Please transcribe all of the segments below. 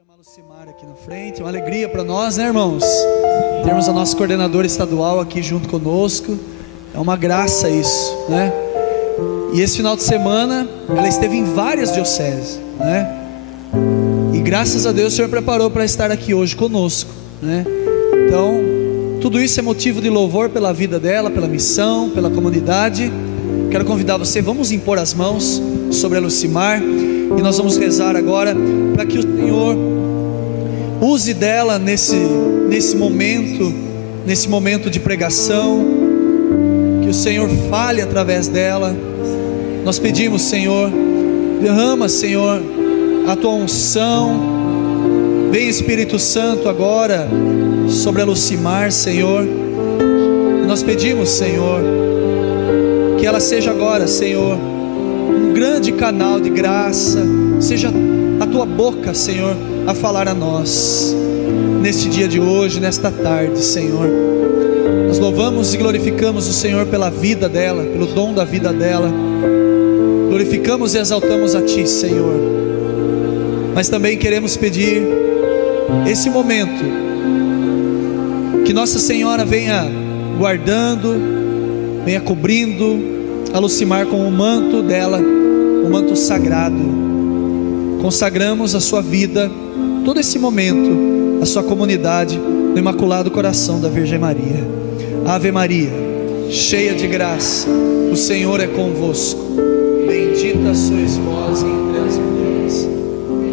chamar a Lucimar aqui na frente, uma alegria para nós, né, irmãos? Termos a nossa coordenadora estadual aqui junto conosco, é uma graça isso, né? E esse final de semana, ela esteve em várias dioceses, né? E graças a Deus o Senhor preparou para estar aqui hoje conosco, né? Então, tudo isso é motivo de louvor pela vida dela, pela missão, pela comunidade. Quero convidar você, vamos impor as mãos sobre a Lucimar e nós vamos rezar agora para que o Senhor use dela nesse momento de pregação, que o Senhor fale através dela. Nós pedimos, Senhor, derrama, Senhor, a tua unção. Vem Espírito Santo agora sobre a Lucimar, Senhor. E nós pedimos, Senhor, que ela seja agora, Senhor, um grande canal de graça. Seja a tua boca, Senhor, a falar a nós neste dia de hoje, nesta tarde, Senhor. Nós louvamos e glorificamos o Senhor pela vida dela, pelo dom da vida dela. Glorificamos e exaltamos a Ti, Senhor. Mas também queremos pedir esse momento, que Nossa Senhora venha guardando, venha cobrindo a Lucimar com o manto dela, o manto sagrado. Consagramos a sua vida, todo esse momento, a sua comunidade, no Imaculado Coração da Virgem Maria. Ave Maria, cheia de graça, o Senhor é convosco. Bendita sois vós entre as mulheres,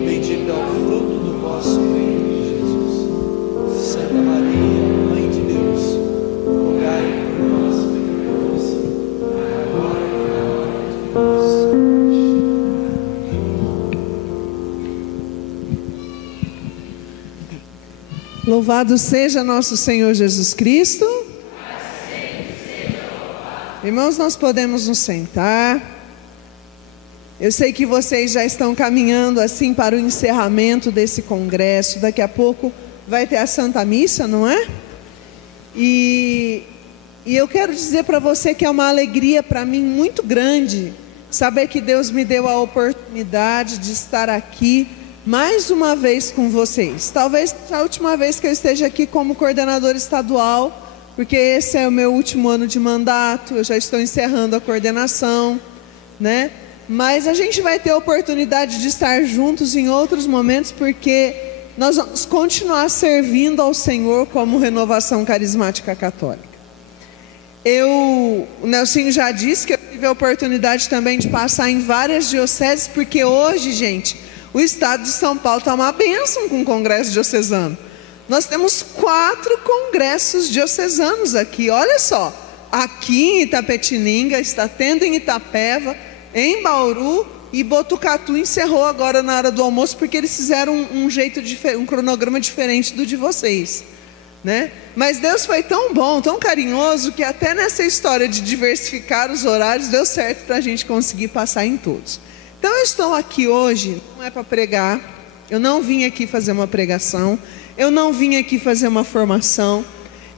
bendito é o fruto do vosso ventre, Jesus. Santa Maria, Mãe de Deus, rogai por nós, pecadores, agora e na hora de nossa morte. Louvado seja nosso Senhor Jesus Cristo. Irmãos, nós podemos nos sentar. Eu sei que vocês já estão caminhando assim para o encerramento desse congresso. Daqui a pouco vai ter a Santa Missa, não é? E eu quero dizer para você que é uma alegria para mim muito grande saber que Deus me deu a oportunidade de estar aqui mais uma vez com vocês. Talvez a última vez que eu esteja aqui como coordenadora estadual, porque esse é o meu último ano de mandato, eu já estou encerrando a coordenação, né? Mas a gente vai ter a oportunidade de estar juntos em outros momentos, porque nós vamos continuar servindo ao Senhor como Renovação Carismática Católica. O Nelsinho já disse que eu tive a oportunidade também de passar em várias dioceses, porque hoje, gente, o estado de São Paulo está uma bênção com o Congresso Diocesano. Nós temos 4 congressos diocesanos aqui, olha só. Aqui em Itapetininga, está tendo em Itapeva, em Bauru, e Botucatu encerrou agora na hora do almoço, porque eles fizeram um cronograma diferente do de vocês, né? Mas Deus foi tão bom, tão carinhoso, que até nessa história de diversificar os horários, deu certo para a gente conseguir passar em todos. Então eu estou aqui hoje, não é para pregar, eu não vim aqui fazer uma pregação, eu não vim aqui fazer uma formação,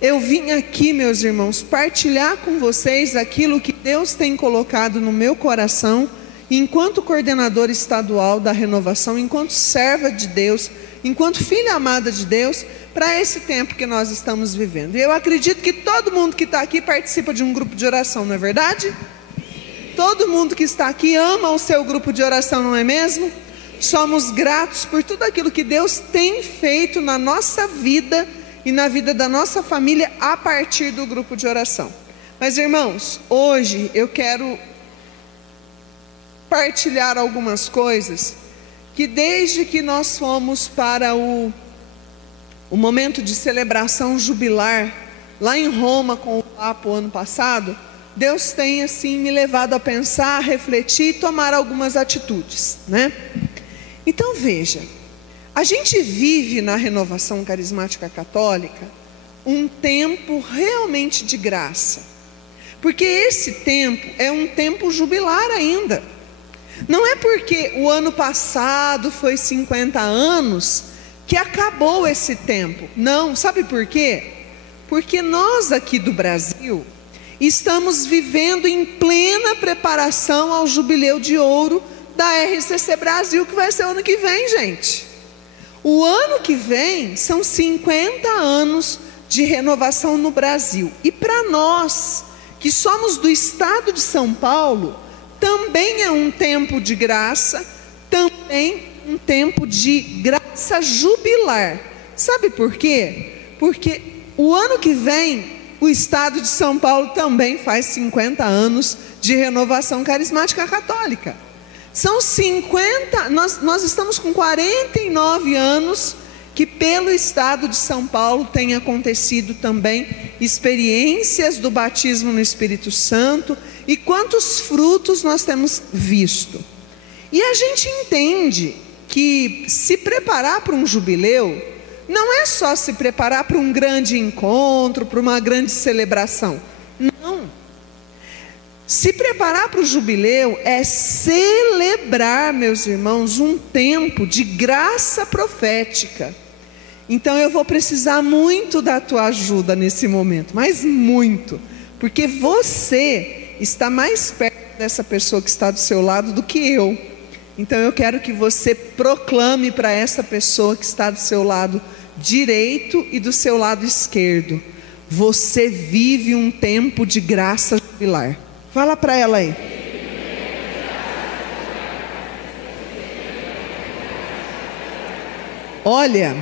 eu vim aqui, meus irmãos, partilhar com vocês aquilo que Deus tem colocado no meu coração, enquanto coordenadora estadual da renovação, enquanto serva de Deus, enquanto filha amada de Deus, para esse tempo que nós estamos vivendo. E eu acredito que todo mundo que está aqui participa de um grupo de oração, não é verdade? Todo mundo que está aqui ama o seu grupo de oração, não é mesmo? Somos gratos por tudo aquilo que Deus tem feito na nossa vida e na vida da nossa família a partir do grupo de oração. Mas, irmãos, hoje eu quero partilhar algumas coisas que desde que nós fomos para o momento de celebração jubilar lá em Roma com o Papa o ano passado, Deus tem assim me levado a pensar, a refletir e tomar algumas atitudes, né? Então veja, a gente vive na Renovação Carismática Católica um tempo realmente de graça, porque esse tempo é um tempo jubilar ainda. Não é porque o ano passado foi 50 anos que acabou esse tempo. Não, sabe por quê? Porque nós aqui do Brasil estamos vivendo em plena preparação ao jubileu de ouro da RCC Brasil, que vai ser ano que vem, gente. O ano que vem são 50 anos de renovação no Brasil. E para nós, que somos do estado de São Paulo, também é um tempo de graça, também um tempo de graça jubilar. Sabe por quê? Porque o ano que vem, o estado de São Paulo também faz 50 anos de renovação carismática católica. São 50, nós estamos com 49 anos que pelo estado de São Paulo tem acontecido também experiências do batismo no Espírito Santo, e quantos frutos nós temos visto. E a gente entende que se preparar para um jubileu não é só se preparar para um grande encontro, para uma grande celebração. Não. Se preparar para o jubileu é celebrar, meus irmãos, um tempo de graça profética. Então eu vou precisar muito da tua ajuda nesse momento, mas muito, porque você está mais perto dessa pessoa que está do seu lado do que eu. Então eu quero que você proclame para essa pessoa que está do seu lado direito e do seu lado esquerdo: você vive um tempo de graça jubilar. Fala para ela aí. Olha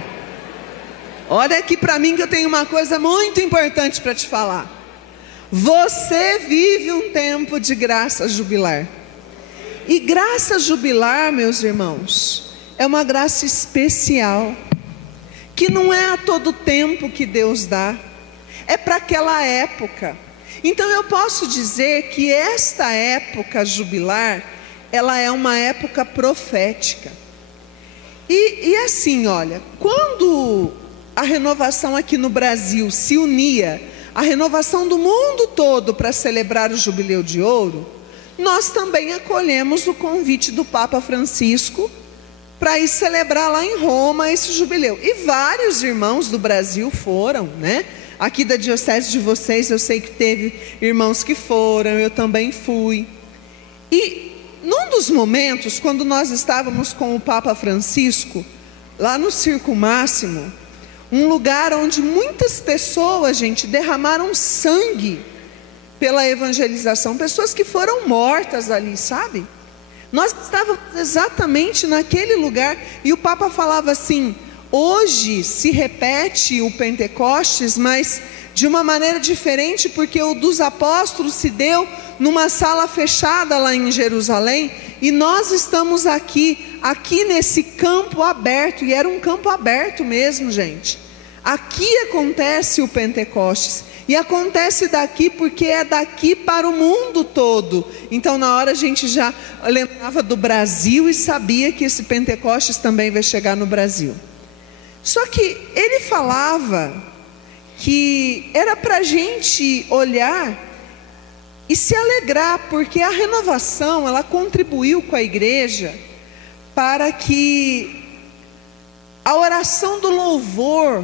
aqui para mim que eu tenho uma coisa muito importante para te falar. Você vive um tempo de graça jubilar. E graça jubilar, meus irmãos, é uma graça especial, que não é a todo tempo que Deus dá, é para aquela época. Então eu posso dizer que esta época jubilar, ela é uma época profética. E assim, olha, quando a renovação aqui no Brasil se unia à renovação do mundo todo para celebrar o Jubileu de Ouro, nós também acolhemos o convite do Papa Francisco para ir celebrar lá em Roma esse jubileu. E vários irmãos do Brasil foram, né? Aqui da diocese de vocês, eu sei que teve irmãos que foram, eu também fui. E num dos momentos, quando nós estávamos com o Papa Francisco, lá no Circo Máximo, um lugar onde muitas pessoas, gente, derramaram sangue pela evangelização, pessoas que foram mortas ali, sabe? Nós estávamos exatamente naquele lugar, e o Papa falava assim: hoje se repete o Pentecostes, mas de uma maneira diferente, porque o dos apóstolos se deu numa sala fechada lá em Jerusalém, e nós estamos aqui nesse campo aberto, e era um campo aberto mesmo, gente. Aqui acontece o Pentecostes, e acontece daqui porque é daqui para o mundo todo. Então na hora a gente já lembrava do Brasil e sabia que esse Pentecostes também vai chegar no Brasil. Só que ele falava que era para a gente olhar e se alegrar, porque a renovação, ela contribuiu com a igreja para que a oração do louvor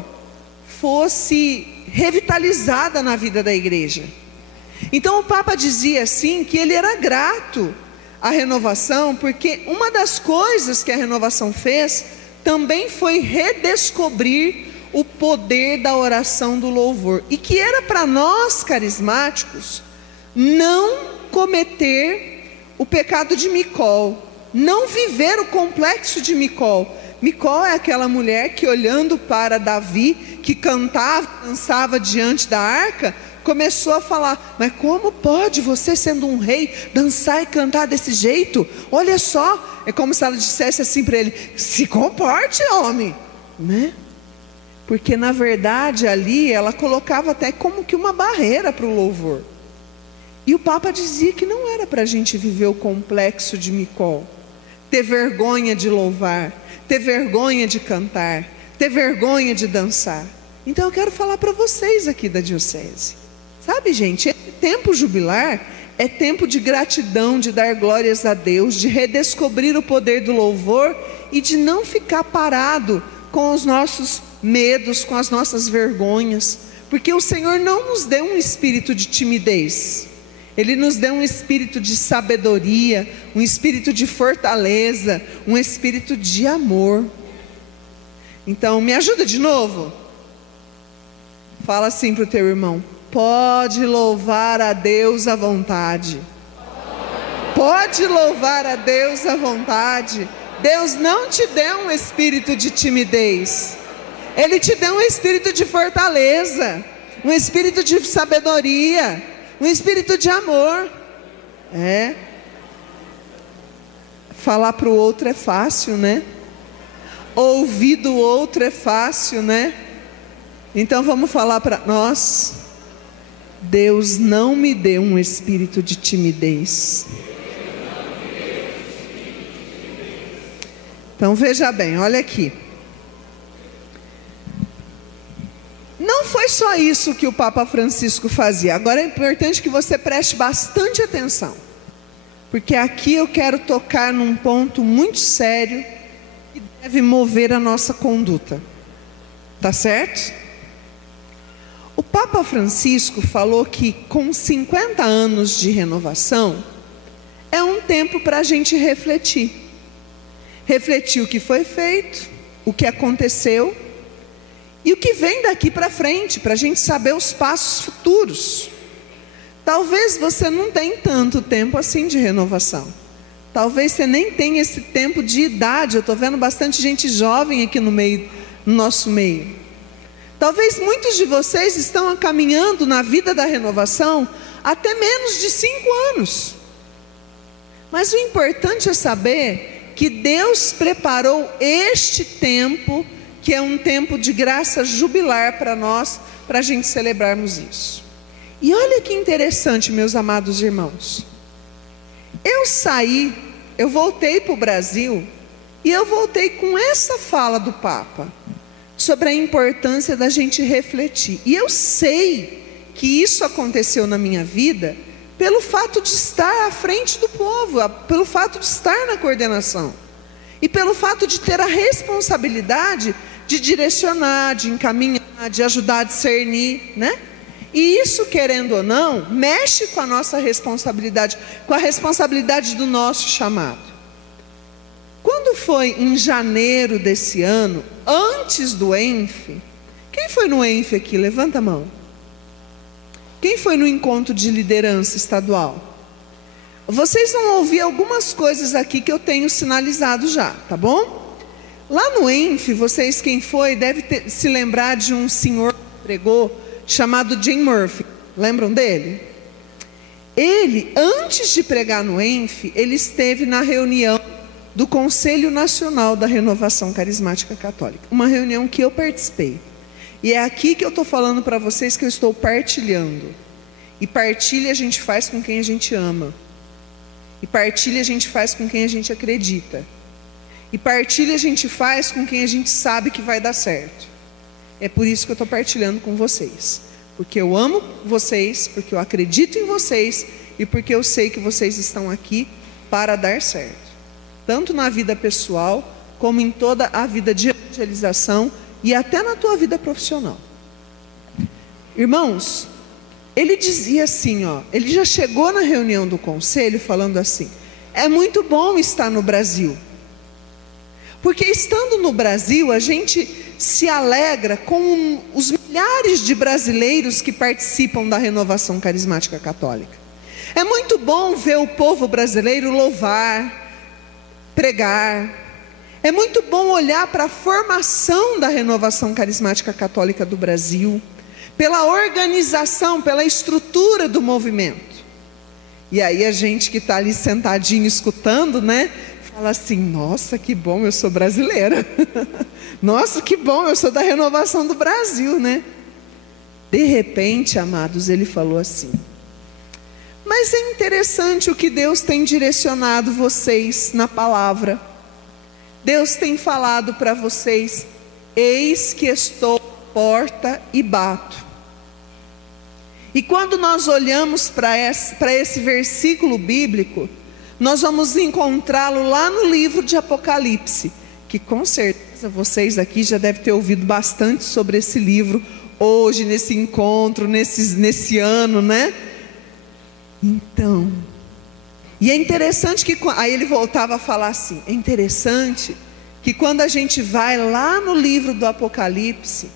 fosse revitalizada na vida da igreja. Então o Papa dizia assim, que ele era grato à renovação, porque uma das coisas que a renovação fez também foi redescobrir o poder da oração do louvor, e que era para nós carismáticos não cometer o pecado de Micol, não viver o complexo de Micol. Micol é aquela mulher que, olhando para Davi, que cantava, dançava diante da arca, começou a falar: mas como pode você, sendo um rei, dançar e cantar desse jeito? Olha só, é como se ela dissesse assim para ele: se comporte, homem, né? Porque na verdade ali ela colocava até como que uma barreira para o louvor. E o Papa dizia que não era para a gente viver o complexo de Micol, ter vergonha de louvar, ter vergonha de cantar, ter vergonha de dançar. Então eu quero falar para vocês aqui da diocese, sabe, gente, esse tempo jubilar é tempo de gratidão, de dar glórias a Deus, de redescobrir o poder do louvor e de não ficar parado com os nossos medos, com as nossas vergonhas, porque o Senhor não nos deu um espírito de timidez, Ele nos deu um espírito de sabedoria, um espírito de fortaleza, um espírito de amor. Então, me ajuda de novo. Fala assim para o teu irmão: pode louvar a Deus à vontade. Pode louvar a Deus à vontade. Deus não te deu um espírito de timidez. Ele te deu um espírito de fortaleza, um espírito de sabedoria, um espírito de amor. Falar para o outro é fácil, né? Ouvir do outro é fácil, né? Então vamos falar para nós: Deus não me deu um espírito de timidez. Então veja bem, olha aqui. Não foi só isso que o Papa Francisco fazia. Agora é importante que você preste bastante atenção, porque aqui eu quero tocar num ponto muito sério que deve mover a nossa conduta. Tá certo? O Papa Francisco falou que com 50 anos de renovação é um tempo para a gente refletir. Refletir o que foi feito, o que aconteceu e o que vem daqui para frente, para a gente saber os passos futuros. Talvez você não tenha tanto tempo assim de renovação. Talvez você nem tenha esse tempo de idade. Eu estou vendo bastante gente jovem aqui no nosso meio. Talvez muitos de vocês estão caminhando na vida da renovação até menos de 5 anos. Mas o importante é saber que Deus preparou este tempo, que é um tempo de graça jubilar para nós, para a gente celebrarmos isso. E olha que interessante, meus amados irmãos. Eu voltei para o Brasil, e eu voltei com essa fala do Papa, sobre a importância da gente refletir. E eu sei que isso aconteceu na minha vida, pelo fato de estar à frente do povo, pelo fato de estar na coordenação, e pelo fato de ter a responsabilidade de direcionar, de encaminhar, de ajudar a discernir, né? E isso, querendo ou não, mexe com a nossa responsabilidade, com a responsabilidade do nosso chamado. Quando foi em janeiro desse ano, antes do ENF, quem foi no ENF aqui? Levanta a mão. Quem foi no encontro de liderança estadual? Vocês vão ouvir algumas coisas aqui que eu tenho sinalizado já, tá bom? Lá no ENF, vocês, quem foi, deve se lembrar de um senhor que pregou, chamado Jim Murphy. Lembram dele? Ele, antes de pregar no ENF, ele esteve na reunião do Conselho Nacional da Renovação Carismática Católica, uma reunião que eu participei. E é aqui que eu estou falando para vocês que eu estou partilhando. E partilha a gente faz com quem a gente ama. E partilha a gente faz com quem a gente acredita. E partilha a gente faz com quem a gente sabe que vai dar certo. É por isso que eu estou partilhando com vocês. Porque eu amo vocês, porque eu acredito em vocês e porque eu sei que vocês estão aqui para dar certo. Tanto na vida pessoal, como em toda a vida de evangelização e até na tua vida profissional. Irmãos, ele dizia assim, ele já chegou na reunião do conselho falando assim: é muito bom estar no Brasil, porque estando no Brasil a gente se alegra com os milhares de brasileiros que participam da renovação carismática católica. É muito bom ver o povo brasileiro louvar, pregar. É muito bom olhar para a formação da renovação carismática católica do Brasil, pela organização, pela estrutura do movimento. E aí a gente que está ali sentadinho escutando, né, fala assim: nossa, que bom, eu sou brasileira. Nossa, que bom, eu sou da renovação do Brasil, né? De repente, amados, ele falou assim: mas é interessante o que Deus tem direcionado vocês na palavra. Deus tem falado para vocês: eis que estou à porta e bato. E quando nós olhamos para esse versículo bíblico, nós vamos encontrá-lo lá no livro de Apocalipse, que com certeza vocês aqui já devem ter ouvido bastante sobre esse livro hoje, nesse encontro, nesse ano, né? Então, e é interessante que, aí ele voltava a falar assim: é interessante que quando a gente vai lá no livro do Apocalipse,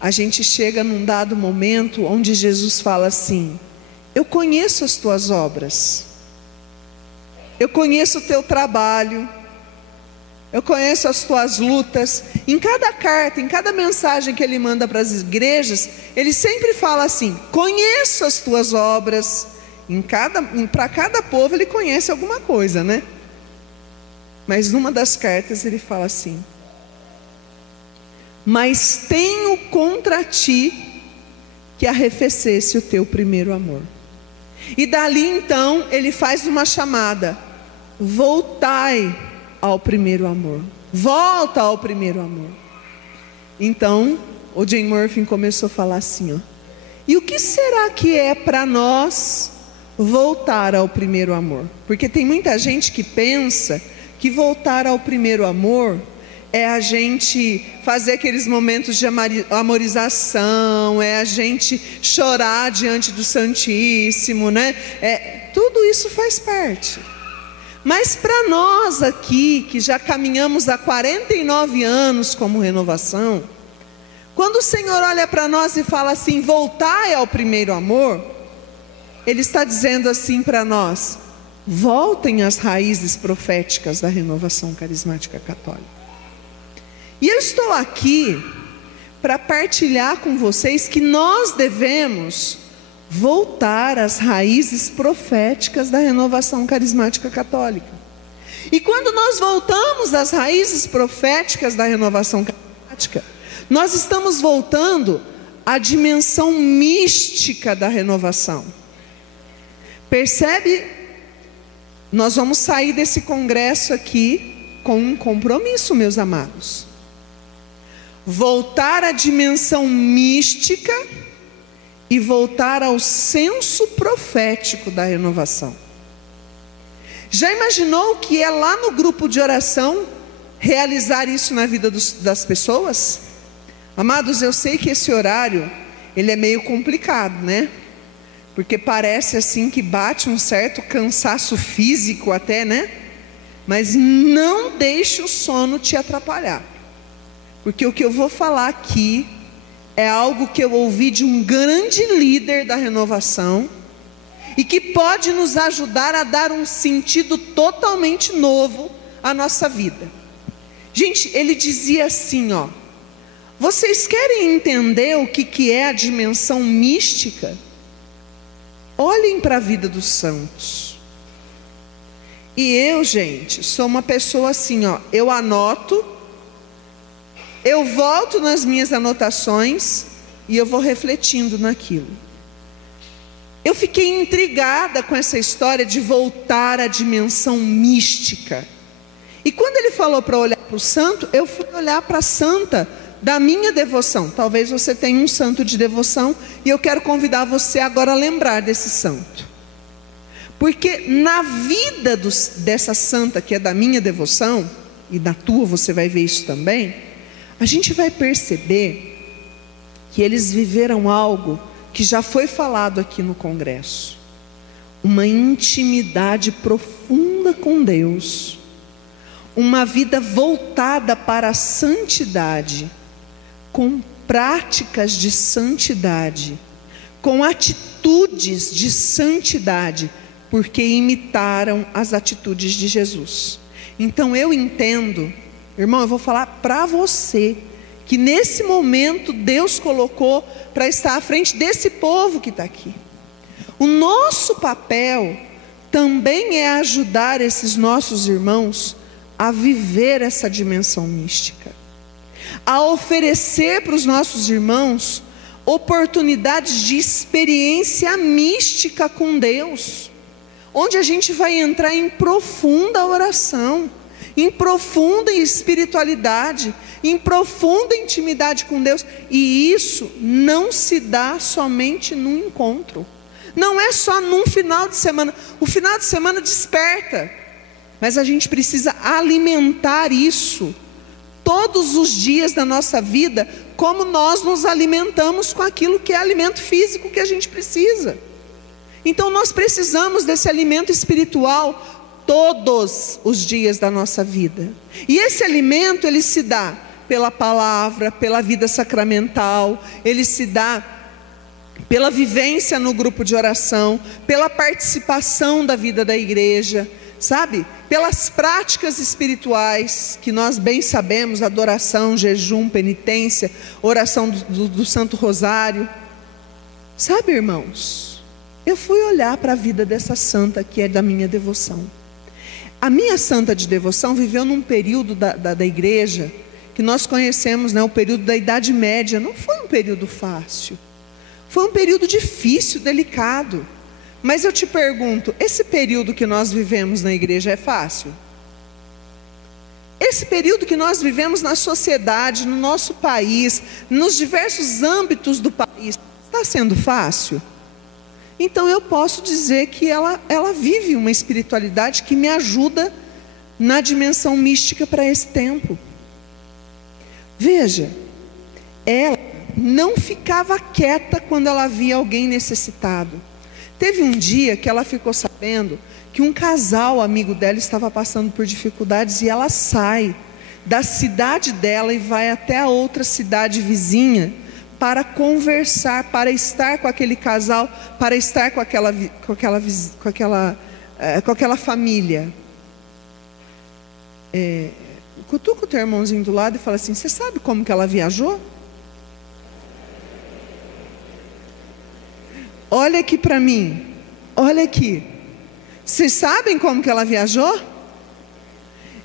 a gente chega num dado momento onde Jesus fala assim: eu conheço as tuas obras, eu conheço o teu trabalho, eu conheço as tuas lutas. Em cada carta, em cada mensagem que ele manda para as igrejas, ele sempre fala assim: conheço as tuas obras. Para cada povo ele conhece alguma coisa, né? Mas numa das cartas ele fala assim: mas tenho contra ti que arrefecesse o teu primeiro amor. E dali então ele faz uma chamada: voltai ao primeiro amor. Volta ao primeiro amor. Então o Jim Murphy começou a falar assim, ó: e o que será que é para nós voltar ao primeiro amor? Porque tem muita gente que pensa que voltar ao primeiro amor é a gente fazer aqueles momentos de amorização, é a gente chorar diante do Santíssimo, né? Tudo isso faz parte. Mas para nós aqui, que já caminhamos há 49 anos como Renovação, quando o Senhor olha para nós e fala assim: voltai ao primeiro amor, Ele está dizendo assim para nós: voltem às raízes proféticas da Renovação Carismática Católica. E eu estou aqui para partilhar com vocês que nós devemos voltar às raízes proféticas da Renovação Carismática Católica. E quando nós voltamos às raízes proféticas da Renovação Carismática, nós estamos voltando à dimensão mística da renovação. Percebe? Nós vamos sair desse congresso aqui com um compromisso, meus amados: voltar à dimensão mística e voltar ao senso profético da renovação. Já imaginou o que é lá no grupo de oração realizar isso na vida das pessoas? Amados, eu sei que esse horário ele é meio complicado, né? Porque parece assim que bate um certo cansaço físico até, né? Mas não deixe o sono te atrapalhar, porque o que eu vou falar aqui é algo que eu ouvi de um grande líder da renovação e que pode nos ajudar a dar um sentido totalmente novo à nossa vida. Gente, ele dizia assim, ó: vocês querem entender o que é a dimensão mística? Olhem para a vida dos santos. E eu, gente, sou uma pessoa assim, ó: eu anoto, eu volto nas minhas anotações e eu vou refletindo naquilo. Eu fiquei intrigada com essa história de voltar à dimensão mística. E quando ele falou para olhar para o santo, eu fui olhar para a santa da minha devoção. Talvez você tenha um santo de devoção e eu quero convidar você agora a lembrar desse santo. Porque na vida dessa santa que é da minha devoção, e na tua você vai ver isso também, a gente vai perceber que eles viveram algo que já foi falado aqui no congresso: uma intimidade profunda com Deus, uma vida voltada para a santidade, com práticas de santidade, com atitudes de santidade, porque imitaram as atitudes de Jesus. Então eu entendo, irmão, eu vou falar para você, que nesse momento Deus colocou para estar à frente desse povo que está aqui. O nosso papel também é ajudar esses nossos irmãos a viver essa dimensão mística, a oferecer para os nossos irmãos oportunidades de experiência mística com Deus, onde a gente vai entrar em profunda oração, em profunda espiritualidade, em profunda intimidade com Deus. E isso não se dá somente num encontro, não é só num final de semana. O final de semana desperta, mas a gente precisa alimentar isso todos os dias da nossa vida, como nós nos alimentamos com aquilo que é alimento físico que a gente precisa. Então nós precisamos desse alimento espiritual todos os dias da nossa vida. E esse alimento, ele se dá pela palavra, pela vida sacramental, ele se dá pela vivência no grupo de oração, pela participação da vida da igreja, sabe? Pelas práticas espirituais, que nós bem sabemos, adoração, jejum, penitência, oração do Santo Rosário. Sabe, irmãos, eu fui olhar para a vida dessa santa que é da minha devoção. A minha santa de devoção viveu num período da igreja, que nós conhecemos, né, o período da Idade Média. Não foi um período fácil, foi um período difícil, delicado. Mas eu te pergunto, esse período que nós vivemos na igreja é fácil? Esse período que nós vivemos na sociedade, no nosso país, nos diversos âmbitos do país, está sendo fácil? Então eu posso dizer que ela vive uma espiritualidade que me ajuda na dimensão mística para esse tempo. Veja, ela não ficava quieta quando ela via alguém necessitado. Teve um dia que ela ficou sabendo que um casal amigo dela estava passando por dificuldades, e ela sai da cidade dela e vai até a outra cidade vizinha para conversar, para estar com aquele casal, para estar com aquela família. Cutuca o teu irmãozinho do lado e fala assim: você sabe como que ela viajou? Olha aqui para mim, olha aqui. Vocês sabem como que ela viajou?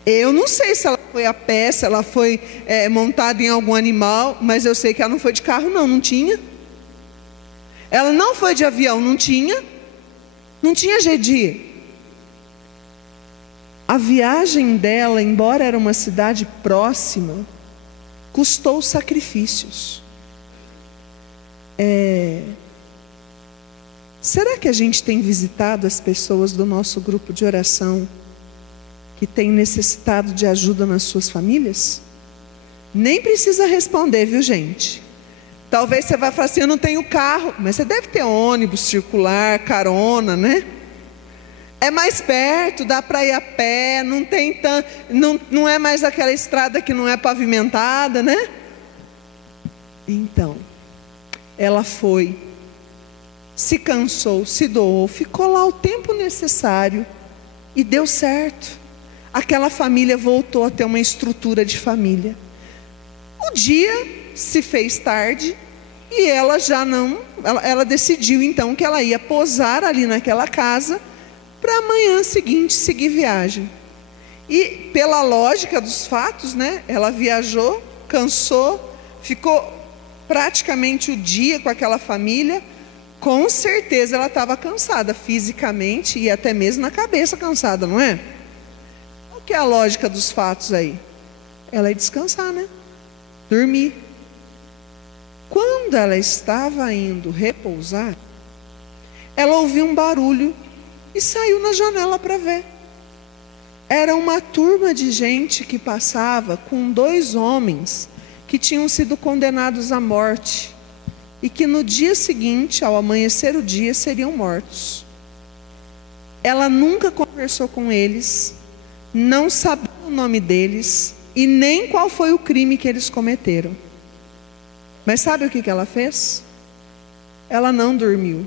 Eu não sei se ela foi a pé, se ela foi montada em algum animal, mas eu sei que ela não foi de carro, não tinha. Ela não foi de avião, não tinha jeito de ir. A viagem dela, embora era uma cidade próxima, custou sacrifícios. Será que a gente tem visitado as pessoas do nosso grupo de oração que têm necessitado de ajuda nas suas famílias? Nem precisa responder, viu, gente? Talvez você vá falar assim: eu não tenho carro, mas você deve ter ônibus circular, carona, né? É mais perto, dá para ir a pé, não é mais aquela estrada que não é pavimentada, né? Então, ela foi, se cansou, se doou, ficou lá o tempo necessário e deu certo. Aquela família voltou a ter uma estrutura de família. O dia se fez tarde e ela ela decidiu então que ela ia posar ali naquela casa para amanhã seguinte seguir viagem. E pela lógica dos fatos, né, ela viajou, cansou, ficou praticamente o dia com aquela família. Com certeza ela estava cansada fisicamente e até mesmo na cabeça cansada, não é? Qual que é a lógica dos fatos aí? Ela ia descansar, né? Dormir. Quando ela estava indo repousar, ela ouviu um barulho e saiu na janela para ver. Era uma turma de gente que passava com 2 homens que tinham sido condenados à morte e que no dia seguinte, ao amanhecer o dia, seriam mortos. Ela nunca conversou com eles, não sabia o nome deles e nem qual foi o crime que eles cometeram. Mas sabe o que ela fez? Ela não dormiu,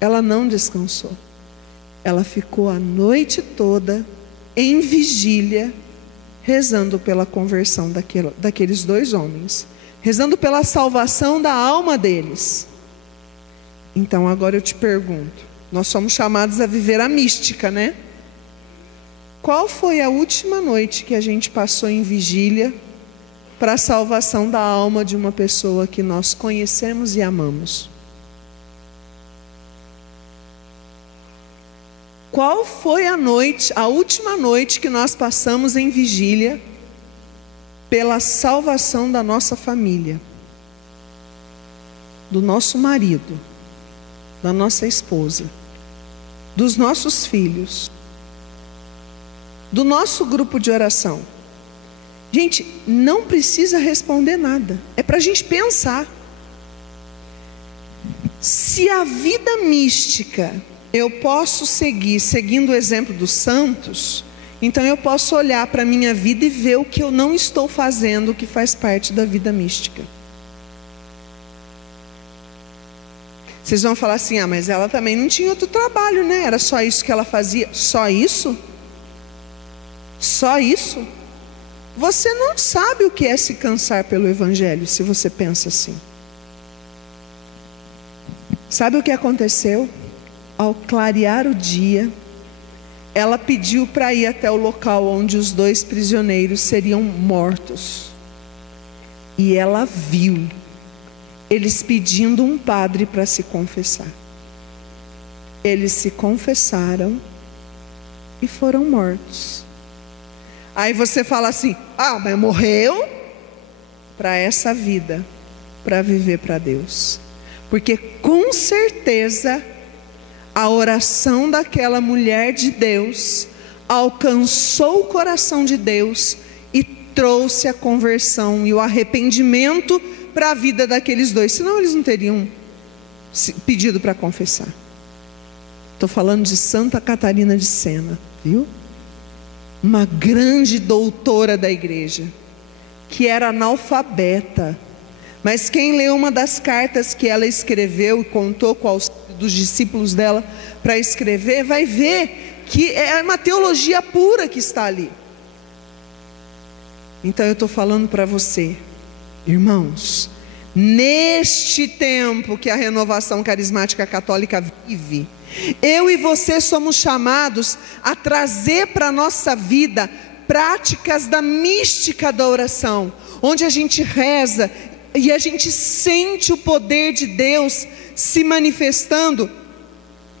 ela não descansou. Ela ficou a noite toda em vigília, rezando pela conversão daqueles 2 homens, rezando pela salvação da alma deles. Então agora eu te pergunto, nós somos chamados a viver a mística, né? Qual foi a última noite que a gente passou em vigília para a salvação da alma de uma pessoa que nós conhecemos e amamos? Qual foi a última noite que nós passamos em vigília pela salvação da nossa família, do nosso marido, da nossa esposa, dos nossos filhos, do nosso grupo de oração? Gente, não precisa responder nada, é para a gente pensar. Se a vida mística eu posso seguindo o exemplo dos santos, então eu posso olhar para a minha vida e ver o que eu não estou fazendo, que faz parte da vida mística. Vocês vão falar assim: ah, mas ela também não tinha outro trabalho, né? Era só isso que ela fazia. Só isso? Só isso? Você não sabe o que é se cansar pelo Evangelho, se você pensa assim. Sabe o que aconteceu? Ao clarear o dia, ela pediu para ir até o local onde os 2 prisioneiros seriam mortos. E ela viu eles pedindo um padre para se confessar. Eles se confessaram e foram mortos. Aí você fala assim: ah, mas morreu para essa vida, para viver para Deus. Porque com certeza a oração daquela mulher de Deus alcançou o coração de Deus e trouxe a conversão e o arrependimento para a vida daqueles 2, senão eles não teriam pedido para confessar. Estou falando de Santa Catarina de Sena, viu? Uma grande doutora da igreja, que era analfabeta, mas quem leu uma das cartas que ela escreveu e contou com os dos discípulos dela para escrever, vai ver que é uma teologia pura que está ali. Então eu estou falando para você, irmãos, neste tempo que a renovação carismática católica vive, eu e você somos chamados a trazer para a nossa vida práticas da mística da oração, onde a gente reza e a gente sente o poder de Deus se manifestando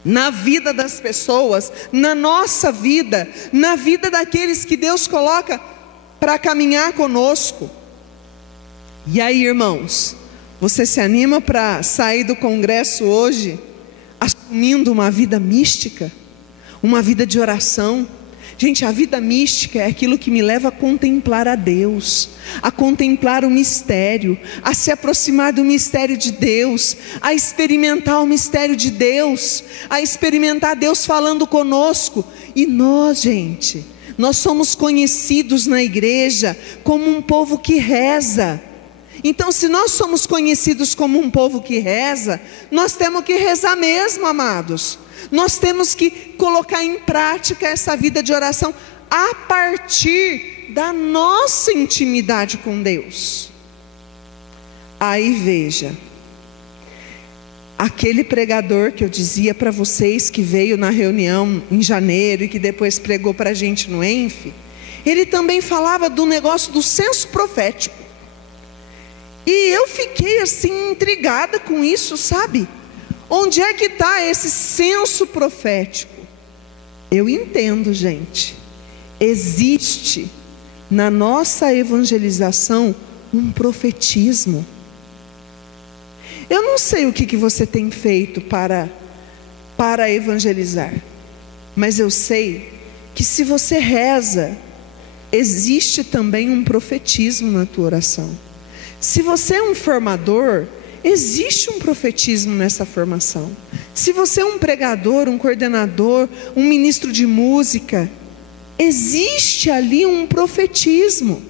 na vida das pessoas, na nossa vida, na vida daqueles que Deus coloca para caminhar conosco. E aí, irmãos, você se anima para sair do congresso hoje assumindo uma vida mística, uma vida de oração? Gente, a vida mística é aquilo que me leva a contemplar a Deus, a contemplar o mistério, a se aproximar do mistério de Deus, a experimentar o mistério de Deus, a experimentar Deus falando conosco. E nós, gente, nós somos conhecidos na igreja como um povo que reza. Então, se nós somos conhecidos como um povo que reza, nós temos que rezar mesmo, amados. Nós temos que colocar em prática essa vida de oração a partir da nossa intimidade com Deus. Aí veja, aquele pregador que eu dizia para vocês que veio na reunião em janeiro e que depois pregou para a gente no ENF, ele também falava do negócio do senso profético. E eu fiquei assim intrigada com isso, sabe? Onde é que está esse senso profético? Eu entendo, gente, existe na nossa evangelização um profetismo. Eu não sei o que você tem feito para evangelizar, mas eu sei que se você reza, existe também um profetismo na tua oração. Se você é um formador, existe um profetismo nessa formação. Se você é um pregador, um coordenador, um ministro de música, existe ali um profetismo.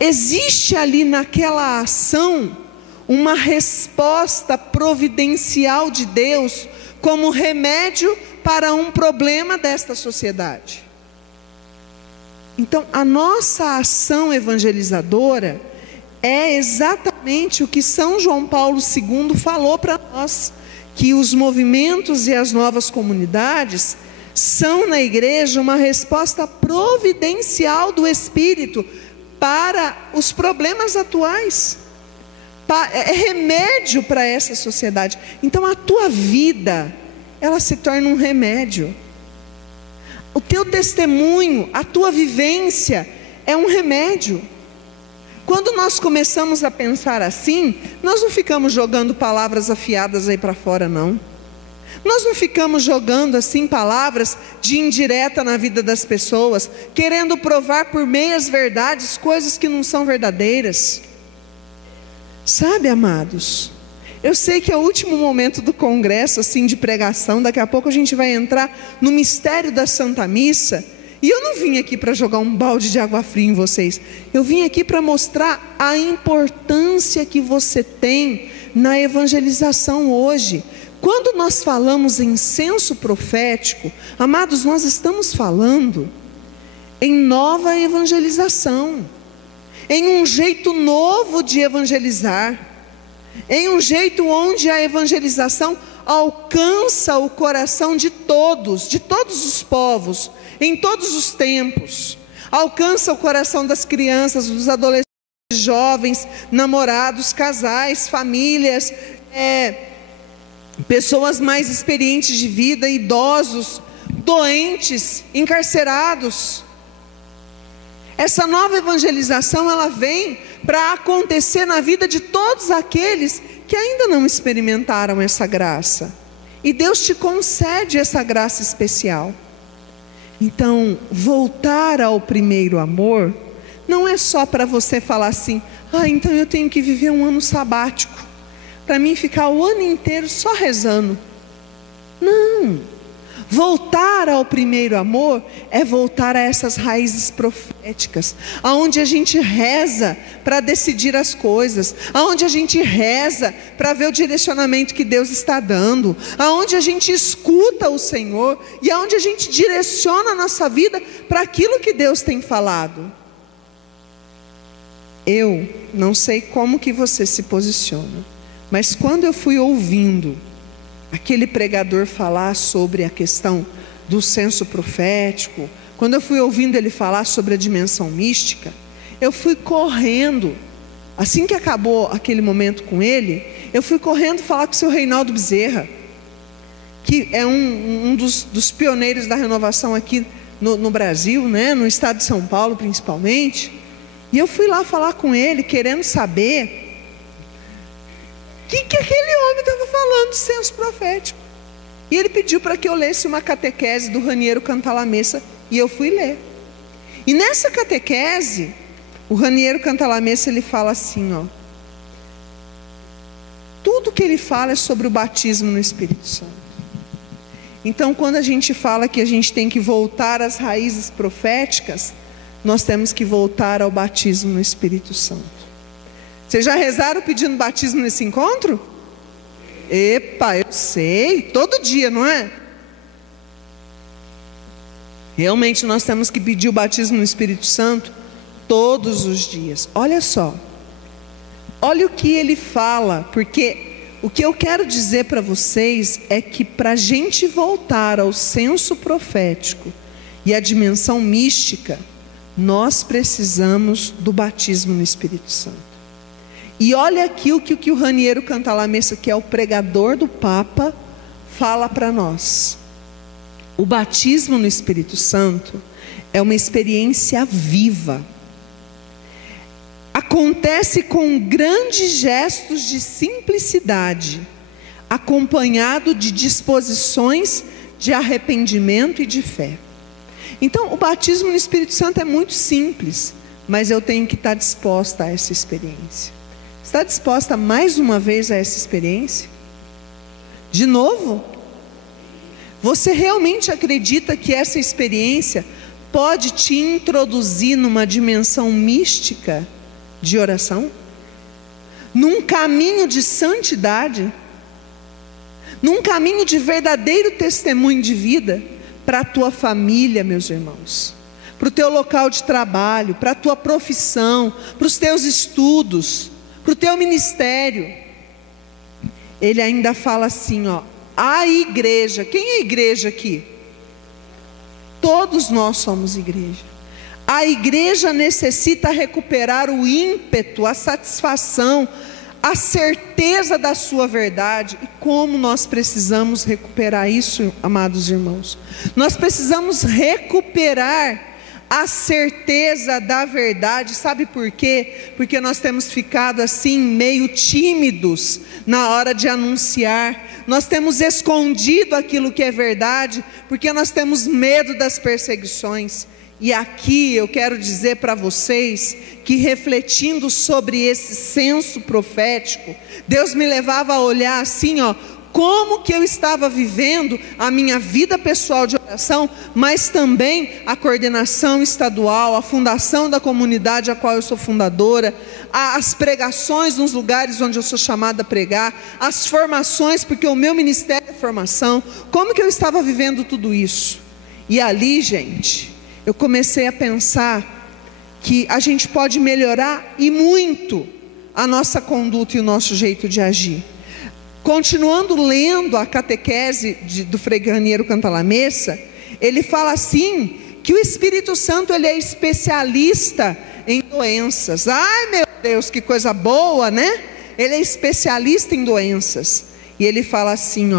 Existe ali naquela ação uma resposta providencial de Deus como remédio para um problema desta sociedade. Então, a nossa ação evangelizadora é exatamente o que São João Paulo II falou para nós, que os movimentos e as novas comunidades são na igreja uma resposta providencial do Espírito para os problemas atuais, é remédio para essa sociedade. Então a tua vida, ela se torna um remédio, o teu testemunho, a tua vivência é um remédio. Quando nós começamos a pensar assim, nós não ficamos jogando palavras afiadas aí para fora, não. Nós não ficamos jogando assim palavras de indireta na vida das pessoas, querendo provar por meias verdades coisas que não são verdadeiras. Sabe, amados, Eu sei que é o último momento do congresso, assim, de pregação. Daqui a pouco a gente vai entrar no mistério da Santa Missa. E eu não vim aqui para jogar um balde de água fria em vocês. Eu vim aqui para mostrar a importância que você tem na evangelização hoje. Quando nós falamos em senso profético, amados, nós estamos falando em nova evangelização, em um jeito novo de evangelizar, em um jeito onde a evangelização alcança o coração de todos os povos, em todos os tempos. Alcança o coração das crianças, dos adolescentes, jovens, namorados, casais, famílias, pessoas mais experientes de vida, idosos, doentes, encarcerados. Essa nova evangelização, ela vem para acontecer na vida de todos aqueles que ainda não experimentaram essa graça. E Deus te concede essa graça especial. Então, voltar ao primeiro amor não é só para você falar assim: então eu tenho que viver um ano sabático, para mim ficar o ano inteiro só rezando. Não. Voltar ao primeiro amor é voltar a essas raízes proféticas, aonde a gente reza para decidir as coisas, aonde a gente reza para ver o direcionamento que Deus está dando, aonde a gente escuta o Senhor e aonde a gente direciona a nossa vida para aquilo que Deus tem falado. Eu não sei como que você se posiciona, mas quando eu fui ouvindo aquele pregador falar sobre a questão do senso profético, quando eu fui ouvindo ele falar sobre a dimensão mística, eu fui correndo, assim que acabou aquele momento com ele, eu fui correndo falar com o seu Reinaldo Bezerra, que é um dos pioneiros da renovação aqui no Brasil, né? No estado de São Paulo principalmente. E eu fui lá falar com ele, querendo saber o que aquele homem estava falando de senso profético. E ele pediu para que eu lesse uma catequese do Raniero Cantalamessa, e eu fui ler. E nessa catequese, o Raniero Cantalamessa, ele fala assim, tudo que ele fala é sobre o batismo no Espírito Santo. Então, quando a gente fala que a gente tem que voltar às raízes proféticas, nós temos que voltar ao batismo no Espírito Santo. Vocês já rezaram pedindo batismo nesse encontro? Epa, eu sei, todo dia, não é? Realmente nós temos que pedir o batismo no Espírito Santo todos os dias. Olha só, olha o que ele fala, porque o que eu quero dizer para vocês é que para a gente voltar ao senso profético e à dimensão mística, nós precisamos do batismo no Espírito Santo. E olha aqui o que o Raniero Cantalamessa, que é o pregador do Papa, fala para nós. O batismo no Espírito Santo é uma experiência viva. Acontece com grandes gestos de simplicidade, acompanhado de disposições de arrependimento e de fé. Então, o batismo no Espírito Santo é muito simples, mas eu tenho que estar disposta a essa experiência. Está disposta mais uma vez a essa experiência? De novo? Você realmente acredita que essa experiência pode te introduzir numa dimensão mística de oração? Num caminho de santidade? Num caminho de verdadeiro testemunho de vida para a tua família, meus irmãos, para o teu local de trabalho, para a tua profissão, para os teus estudos, para o teu ministério. Ele ainda fala assim, a igreja. Quem é igreja aqui? Todos nós somos igreja. A igreja necessita recuperar o ímpeto, a satisfação, a certeza da sua verdade. E como nós precisamos recuperar isso, amados irmãos? Nós precisamos recuperar a certeza da verdade. Sabe por quê? Porque nós temos ficado assim meio tímidos na hora de anunciar. Nós temos escondido aquilo que é verdade, porque nós temos medo das perseguições. E aqui eu quero dizer para vocês que, refletindo sobre esse senso profético, Deus me levava a olhar assim, como que eu estava vivendo a minha vida pessoal de oração, mas também a coordenação estadual, a fundação da comunidade a qual eu sou fundadora, as pregações nos lugares onde eu sou chamada a pregar, as formações, porque o meu ministério é formação. Como que eu estava vivendo tudo isso? E ali, gente, eu comecei a pensar que a gente pode melhorar e muito a nossa conduta e o nosso jeito de agir. Continuando lendo a catequese do Frei Raniero Cantalamessa, ele fala assim, que o Espírito Santo ele é especialista em doenças. Ai meu Deus, que coisa boa, né? Ele é especialista em doenças. E ele fala assim,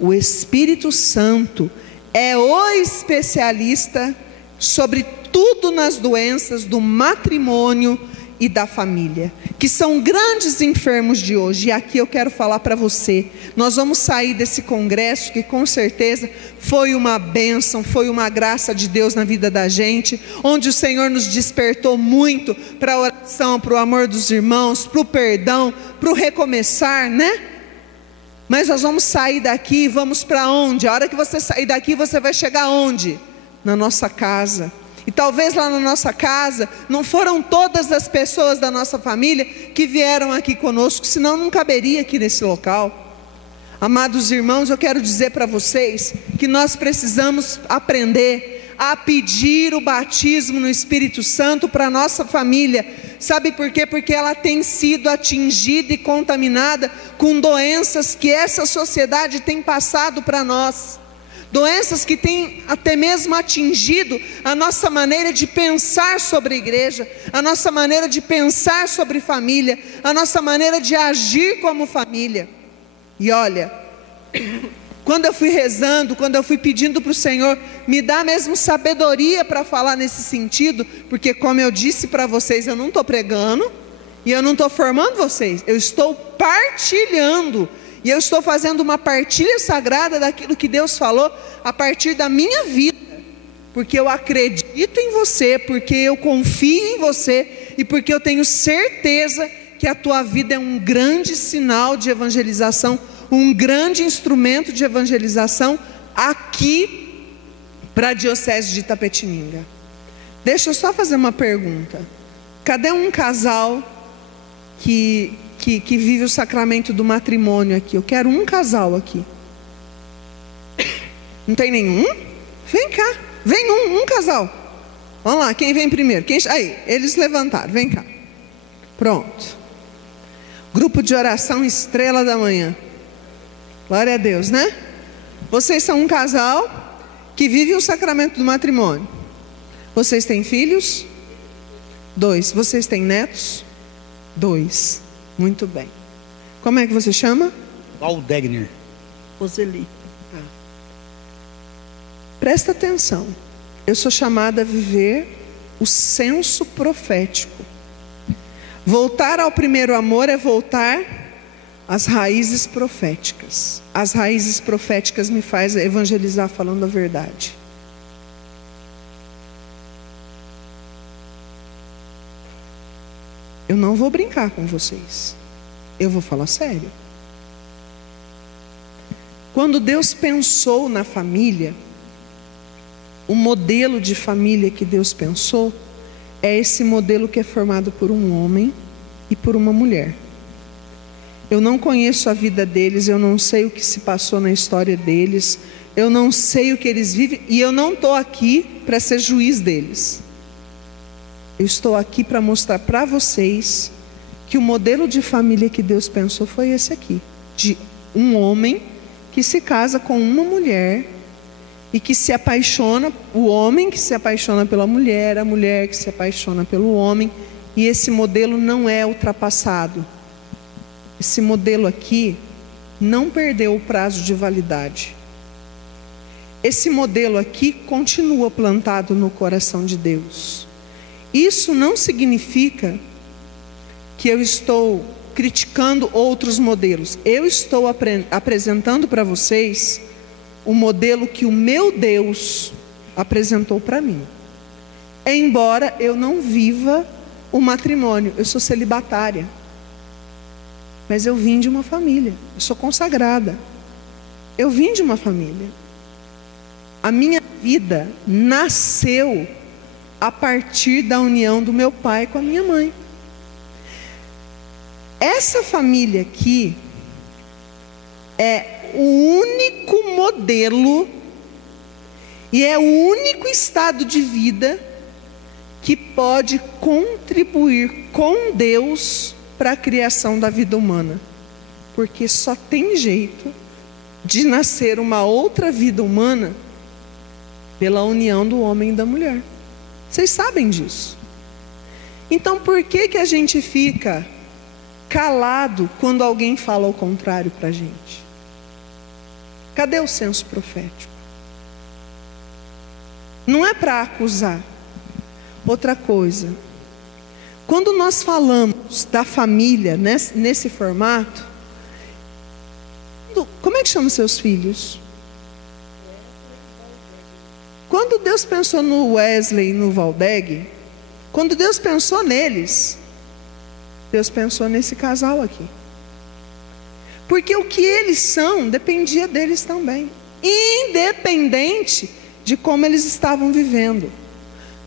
o Espírito Santo é o especialista sobre tudo nas doenças do matrimônio e da família, que são grandes enfermos de hoje. E aqui eu quero falar para você, nós vamos sair desse congresso que com certeza foi uma bênção, foi uma graça de Deus na vida da gente, onde o Senhor nos despertou muito para a oração, para o amor dos irmãos, para o perdão, para o recomeçar, né? Mas nós vamos sair daqui e vamos para onde? A hora que você sair daqui, você vai chegar onde? Na nossa casa. E talvez lá na nossa casa, não foram todas as pessoas da nossa família que vieram aqui conosco, senão não caberia aqui nesse local. Amados irmãos, eu quero dizer para vocês que nós precisamos aprender a pedir o batismo no Espírito Santo para a nossa família. Sabe por quê? Porque ela tem sido atingida e contaminada com doenças que essa sociedade tem passado para nós. Doenças que têm até mesmo atingido a nossa maneira de pensar sobre a igreja, a nossa maneira de pensar sobre família, a nossa maneira de agir como família. E olha, quando eu fui rezando, quando eu fui pedindo para o Senhor, me dá mesmo sabedoria para falar nesse sentido, porque como eu disse para vocês, eu não estou pregando, e eu não estou formando vocês, eu estou partilhando. E eu estou fazendo uma partilha sagrada daquilo que Deus falou a partir da minha vida. Porque eu acredito em você, porque eu confio em você e porque eu tenho certeza que a tua vida é um grande sinal de evangelização, um grande instrumento de evangelização aqui para a Diocese de Itapetininga. Deixa eu só fazer uma pergunta. Cadê um casal que vive o sacramento do matrimônio aqui? Eu quero um casal aqui. Não tem nenhum? Vem cá, vem um casal. Vamos lá, quem vem primeiro? Aí, eles levantaram, vem cá. Pronto. Grupo de oração Estrela da Manhã. Glória a Deus, né? Vocês são um casal que vive o sacramento do matrimônio. Vocês têm filhos? 2. Vocês têm netos? 2. Muito bem. Como é que você chama? Valdegner. Roseli. Tá. Presta atenção. Eu sou chamada a viver o senso profético. Voltar ao primeiro amor é voltar às raízes proféticas. As raízes proféticas me faz evangelizar falando a verdade. Eu não vou brincar com vocês. Eu vou falar sério. Quando Deus pensou na família, o modelo de família que Deus pensou é esse modelo que é formado por um homem e por uma mulher. Eu não conheço a vida deles, eu não sei o que se passou na história deles, eu não sei o que eles vivem, e eu não estou aqui para ser juiz deles. Eu estou aqui para mostrar para vocês que o modelo de família que Deus pensou foi esse aqui, de um homem que se casa com uma mulher e que se apaixona, o homem que se apaixona pela mulher, a mulher que se apaixona pelo homem, e esse modelo não é ultrapassado. Esse modelo aqui não perdeu o prazo de validade. Esse modelo aqui continua plantado no coração de Deus. Isso não significa que eu estou criticando outros modelos. Eu estou apresentando para vocês o modelo que o meu Deus apresentou para mim. embora eu não viva o matrimônio, eu sou celibatária. Mas eu vim de uma família, eu sou consagrada. Eu vim de uma família. A minha vida nasceu a partir da união do meu pai com a minha mãe. Essa família aqui é o único modelo e é o único estado de vida que pode contribuir com Deus para a criação da vida humana. Porque só tem jeito de nascer uma outra vida humana pela união do homem e da mulher. Vocês sabem disso. Então por que a gente fica calado quando alguém fala o contrário para a gente? Cadê o senso profético? Não é para acusar. Outra coisa, quando nós falamos da família nesse formato, como é que chama seus filhos? Quando Deus pensou no Wesley e no Valdeg, quando Deus pensou neles, Deus pensou nesse casal aqui. Porque o que eles são dependia deles também, independente de como eles estavam vivendo.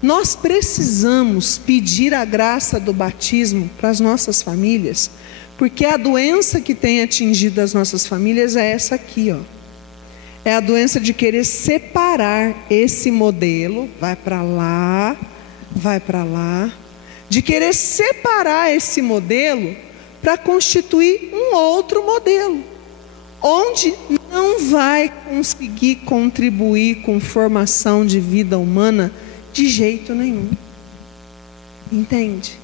Nós precisamos pedir a graça do batismo para as nossas famílias, porque a doença que tem atingido as nossas famílias é essa aqui, ó. É a doença de querer separar esse modelo, vai para lá, de querer separar esse modelo para constituir um outro modelo, onde não vai conseguir contribuir com formação de vida humana de jeito nenhum. Entende?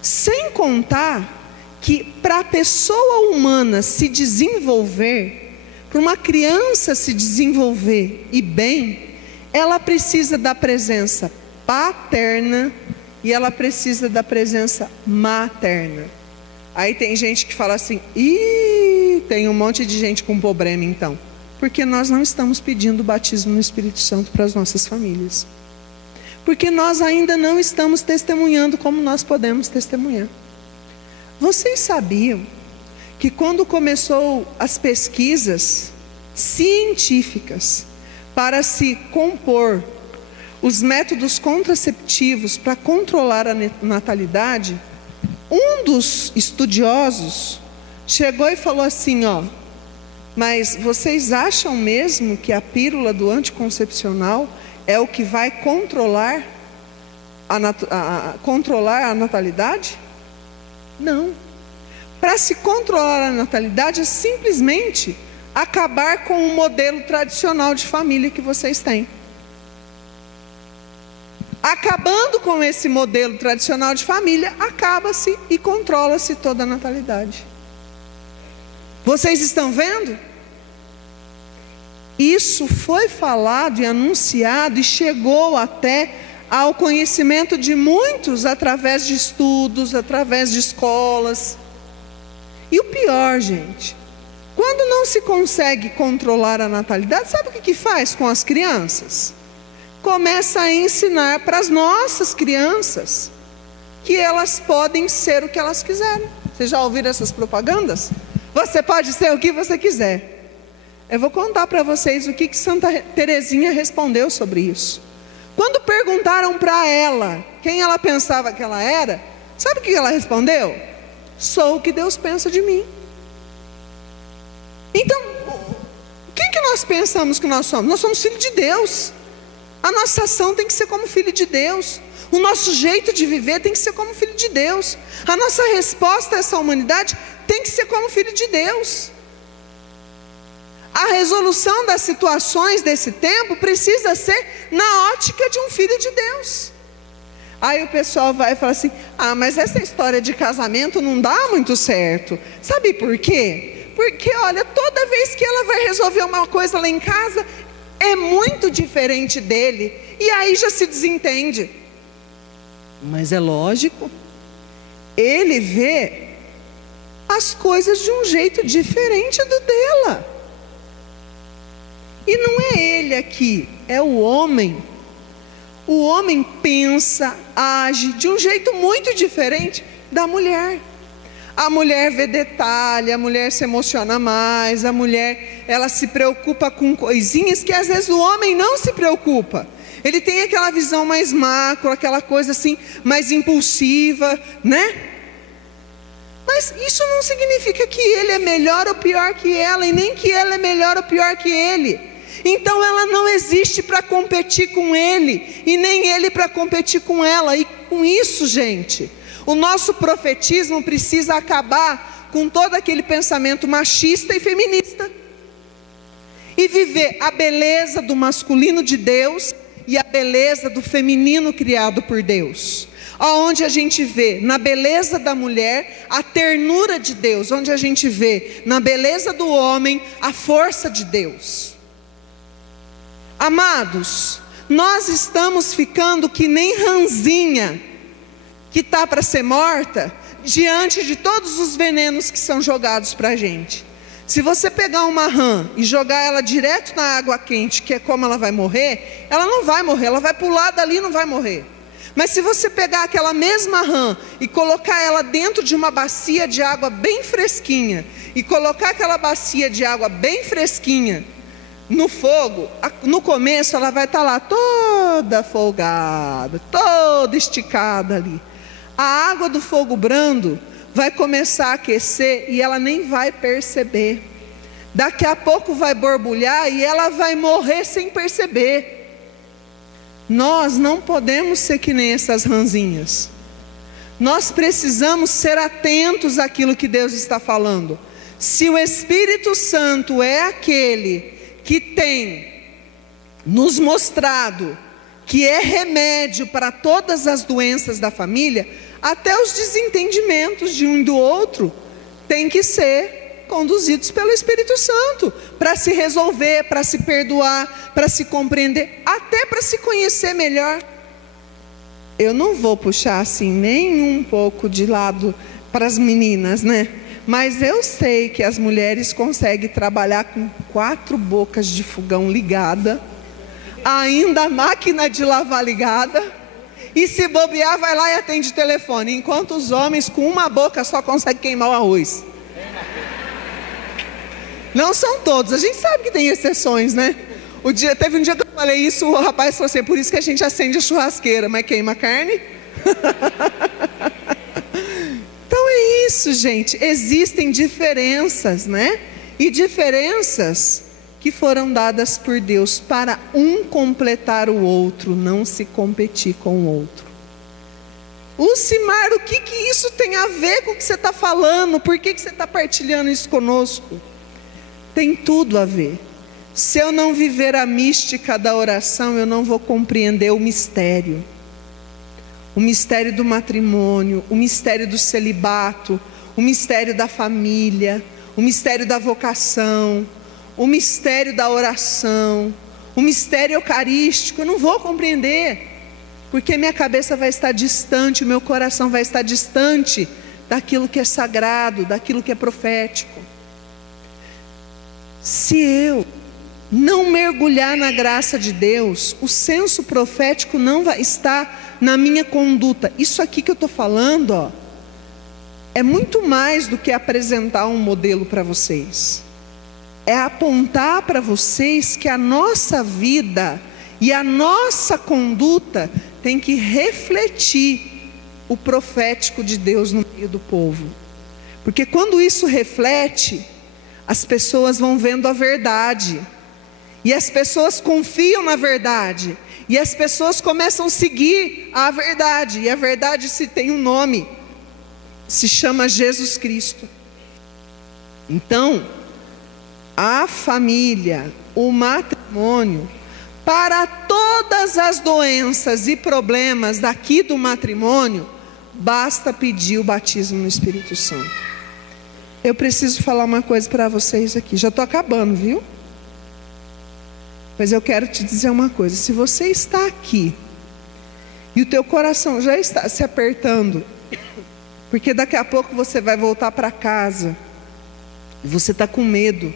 Sem contar que para a pessoa humana se desenvolver, para uma criança se desenvolver e bem, ela precisa da presença paterna e ela precisa da presença materna. Aí tem gente que fala assim, tem um monte de gente com problema então. Porque nós não estamos pedindo o batismo no Espírito Santo para as nossas famílias. Porque nós ainda não estamos testemunhando como nós podemos testemunhar. Vocês sabiam que quando começou as pesquisas científicas para se compor os métodos contraceptivos para controlar a natalidade, um dos estudiosos chegou e falou assim, ó, mas vocês acham mesmo que a pílula do anticoncepcional é o que vai controlar a natalidade? Não. Para se controlar a natalidade é simplesmente acabar com o modelo tradicional de família que vocês têm. Acabando com esse modelo tradicional de família, acaba-se e controla-se toda a natalidade. Vocês estão vendo? Isso foi falado e anunciado e chegou até ao conhecimento de muitos através de estudos, através de escolas. E o pior, gente, quando não se consegue controlar a natalidade, sabe o que faz com as crianças? Começa a ensinar para as nossas crianças que elas podem ser o que elas quiserem. Vocês já ouviram essas propagandas? Você pode ser o que você quiser. Eu vou contar para vocês o que Santa Teresinha respondeu sobre isso. Quando perguntaram para ela quem ela pensava que ela era, sabe o que ela respondeu? Sou o que Deus pensa de mim. Então, quem que nós pensamos que nós somos? Nós somos filhos de Deus. A nossa ação tem que ser como filho de Deus. O nosso jeito de viver tem que ser como filho de Deus. A nossa resposta a essa humanidade tem que ser como filho de Deus. A resolução das situações desse tempo precisa ser na ótica de um filho de Deus. Aí o pessoal vai e fala assim, mas essa história de casamento não dá muito certo. Sabe por quê? Porque olha, toda vez que ela vai resolver uma coisa lá em casa, é muito diferente dele. E aí já se desentende. Mas é lógico, ele vê as coisas de um jeito diferente do dela. E não é ele aqui, é o homem. O homem pensa, age de um jeito muito diferente da mulher. A mulher vê detalhe, a mulher se emociona mais, a mulher, ela se preocupa com coisinhas que às vezes o homem não se preocupa. Ele tem aquela visão mais macro, aquela coisa assim, mais impulsiva, né? Mas isso não significa que ele é melhor ou pior que ela, e nem que ela é melhor ou pior que ele. Então ela não existe para competir com ele, e nem ele para competir com ela. E com isso, gente, o nosso profetismo precisa acabar com todo aquele pensamento machista e feminista, e viver a beleza do masculino de Deus e a beleza do feminino criado por Deus. Onde a gente vê na beleza da mulher a ternura de Deus, onde a gente vê na beleza do homem a força de Deus. Amados, nós estamos ficando que nem ranzinha que está para ser morta, diante de todos os venenos que são jogados para a gente. Se você pegar uma rã e jogar ela direto na água quente, que é como ela vai morrer, ela não vai morrer, ela vai pular dali e não vai morrer. Mas se você pegar aquela mesma rã e colocar ela dentro de uma bacia de água bem fresquinha, e colocar aquela bacia de água bem fresquinha no fogo, no começo ela vai estar lá toda folgada, toda esticada ali. A água do fogo brando vai começar a aquecer e ela nem vai perceber. Daqui a pouco vai borbulhar e ela vai morrer sem perceber. Nós não podemos ser que nem essas rãzinhas. Nós precisamos ser atentos àquilo que Deus está falando. Se o Espírito Santo é aquele que tem nos mostrado que é remédio para todas as doenças da família, até os desentendimentos de um e do outro têm que ser conduzidos pelo Espírito Santo, para se resolver, para se perdoar, para se compreender, até para se conhecer melhor. Eu não vou puxar assim nem um pouco de lado para as meninas, né? Mas eu sei que as mulheres conseguem trabalhar com 4 bocas de fogão ligada, ainda a máquina de lavar ligada, e se bobear vai lá e atende o telefone, enquanto os homens com uma boca só conseguem queimar o arroz. Não são todos, a gente sabe que tem exceções, né? Teve um dia que eu falei isso, o rapaz falou assim: por isso que a gente acende a churrasqueira, mas queima a carne. Então é isso, gente, existem diferenças, né? E diferenças que foram dadas por Deus para um completar o outro, não se competir com o outro. Lucimar, o que isso tem a ver com o que você está falando? Por que você está partilhando isso conosco? Tem tudo a ver. Se eu não viver a mística da oração, eu não vou compreender o mistério. O mistério do matrimônio, o mistério do celibato, o mistério da família, o mistério da vocação, o mistério da oração, o mistério eucarístico. Eu não vou compreender, porque minha cabeça vai estar distante, o meu coração vai estar distante daquilo que é sagrado, daquilo que é profético. Se eu não mergulhar na graça de Deus, o senso profético não vai estar na minha conduta. Isso aqui que eu estou falando, ó, é muito mais do que apresentar um modelo para vocês. É apontar para vocês que a nossa vida e a nossa conduta tem que refletir o profético de Deus no meio do povo. Porque quando isso reflete, as pessoas vão vendo a verdade, e as pessoas confiam na verdade, e as pessoas começam a seguir a verdade, e a verdade se tem um nome, se chama Jesus Cristo. Então, a família, o matrimônio, para todas as doenças e problemas daqui do matrimônio, basta pedir o batismo no Espírito Santo. Eu preciso falar uma coisa para vocês aqui, já estou acabando, viu? Mas eu quero te dizer uma coisa: se você está aqui e o teu coração já está se apertando, porque daqui a pouco você vai voltar para casa, e você está com medo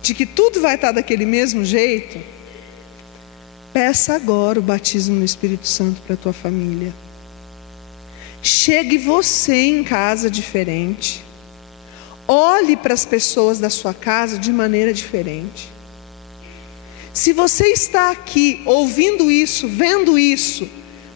de que tudo vai estar daquele mesmo jeito, Peça agora o batismo no Espírito Santo para a tua família. Chegue você em casa diferente. Olhe para as pessoas da sua casa de maneira diferente. Se você está aqui ouvindo isso, vendo isso,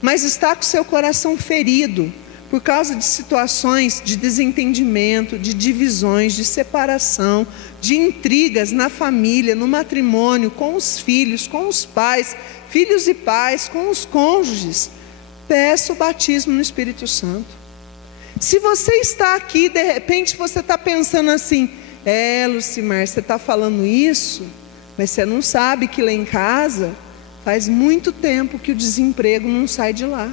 mas está com seu coração ferido por causa de situações de desentendimento, de divisões, de separação, de intrigas na família, no matrimônio, com os filhos, com os pais, filhos e pais, com os cônjuges, peça o batismo no Espírito Santo. Se você está aqui, de repente você está pensando assim: Lucimar, você está falando isso, mas você não sabe que lá em casa faz muito tempo que o desemprego não sai de lá.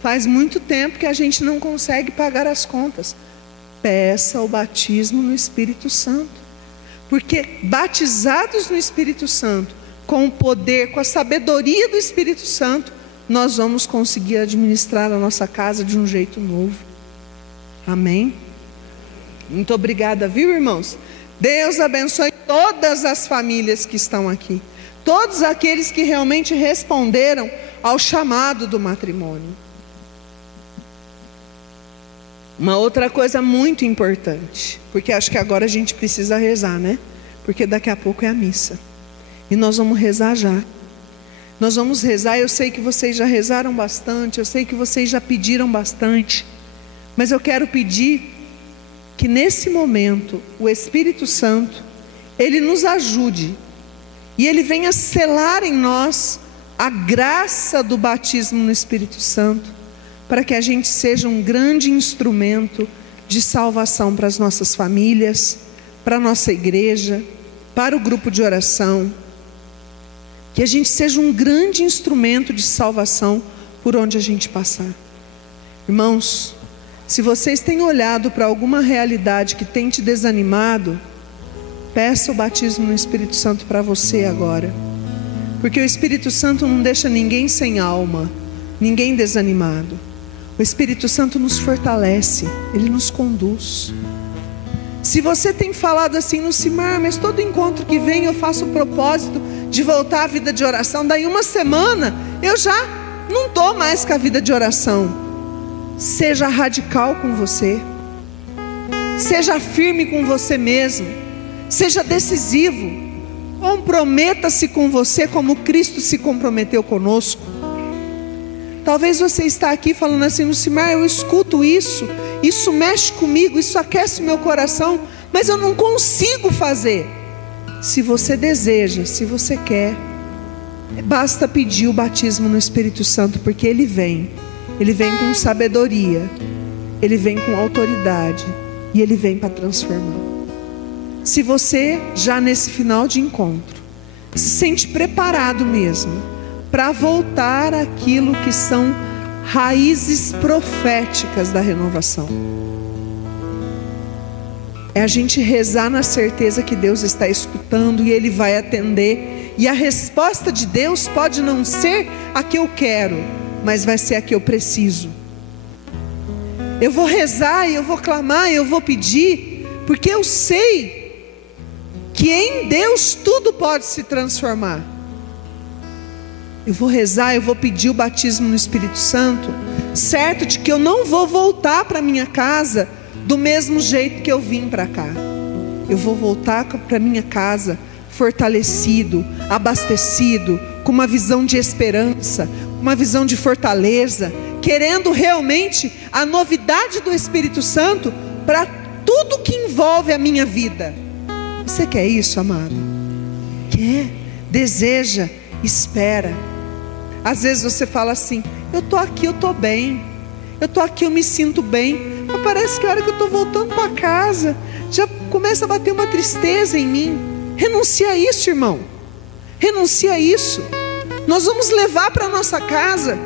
Faz muito tempo que a gente não consegue pagar as contas. Peça o batismo no Espírito Santo. Porque batizados no Espírito Santo, com o poder, com a sabedoria do Espírito Santo, nós vamos conseguir administrar a nossa casa de um jeito novo. Amém? Muito obrigada, viu, irmãos? Deus abençoe todas as famílias que estão aqui. Todos aqueles que realmente responderam ao chamado do matrimônio. Uma outra coisa muito importante, porque acho que agora a gente precisa rezar, né? Porque daqui a pouco é a missa. E nós vamos rezar já. Nós vamos rezar, eu sei que vocês já rezaram bastante, eu sei que vocês já pediram bastante, mas eu quero pedir que nesse momento o Espírito Santo, Ele nos ajude e Ele venha selar em nós a graça do batismo no Espírito Santo, para que a gente seja um grande instrumento de salvação para as nossas famílias, para a nossa igreja, para o grupo de oração. Que a gente seja um grande instrumento de salvação por onde a gente passar. Irmãos, se vocês têm olhado para alguma realidade que tem te desanimado, peça o batismo no Espírito Santo para você agora. Porque o Espírito Santo não deixa ninguém sem alma, ninguém desanimado. O Espírito Santo nos fortalece, Ele nos conduz. Se você tem falado assim: Lucimar, mas todo encontro que vem eu faço o propósito de voltar à vida de oração, daí uma semana eu já não estou mais com a vida de oração. Seja radical com você, seja firme com você mesmo, seja decisivo, comprometa-se com você como Cristo se comprometeu conosco. Talvez você está aqui falando assim: Lucimar, eu escuto isso, isso mexe comigo, isso aquece meu coração, mas eu não consigo fazer. Se você deseja, se você quer, basta pedir o batismo no Espírito Santo, porque Ele vem com sabedoria, Ele vem com autoridade, e Ele vem para transformar. Se você já nesse final de encontro se sente preparado mesmo para voltar àquilo que são raízes proféticas da renovação, é a gente rezar na certeza que Deus está escutando e Ele vai atender. E a resposta de Deus pode não ser a que eu quero, mas vai ser a que eu preciso. Eu vou rezar, eu vou clamar, eu vou pedir, porque eu sei que em Deus tudo pode se transformar. Eu vou rezar, eu vou pedir o batismo no Espírito Santo, certo de que eu não vou voltar para minha casa do mesmo jeito que eu vim para cá. Eu vou voltar para minha casa fortalecido, abastecido, com uma visão de esperança, uma visão de fortaleza, querendo realmente a novidade do Espírito Santo para tudo que envolve a minha vida. Você quer isso, amado? Quer? Deseja? Espera. Às vezes você fala assim: eu estou aqui, eu estou bem, eu estou aqui, eu me sinto bem, mas parece que a hora que eu estou voltando para casa, já começa a bater uma tristeza em mim. Renuncia a isso, irmão, renuncia a isso. Nós vamos levar para a nossa casa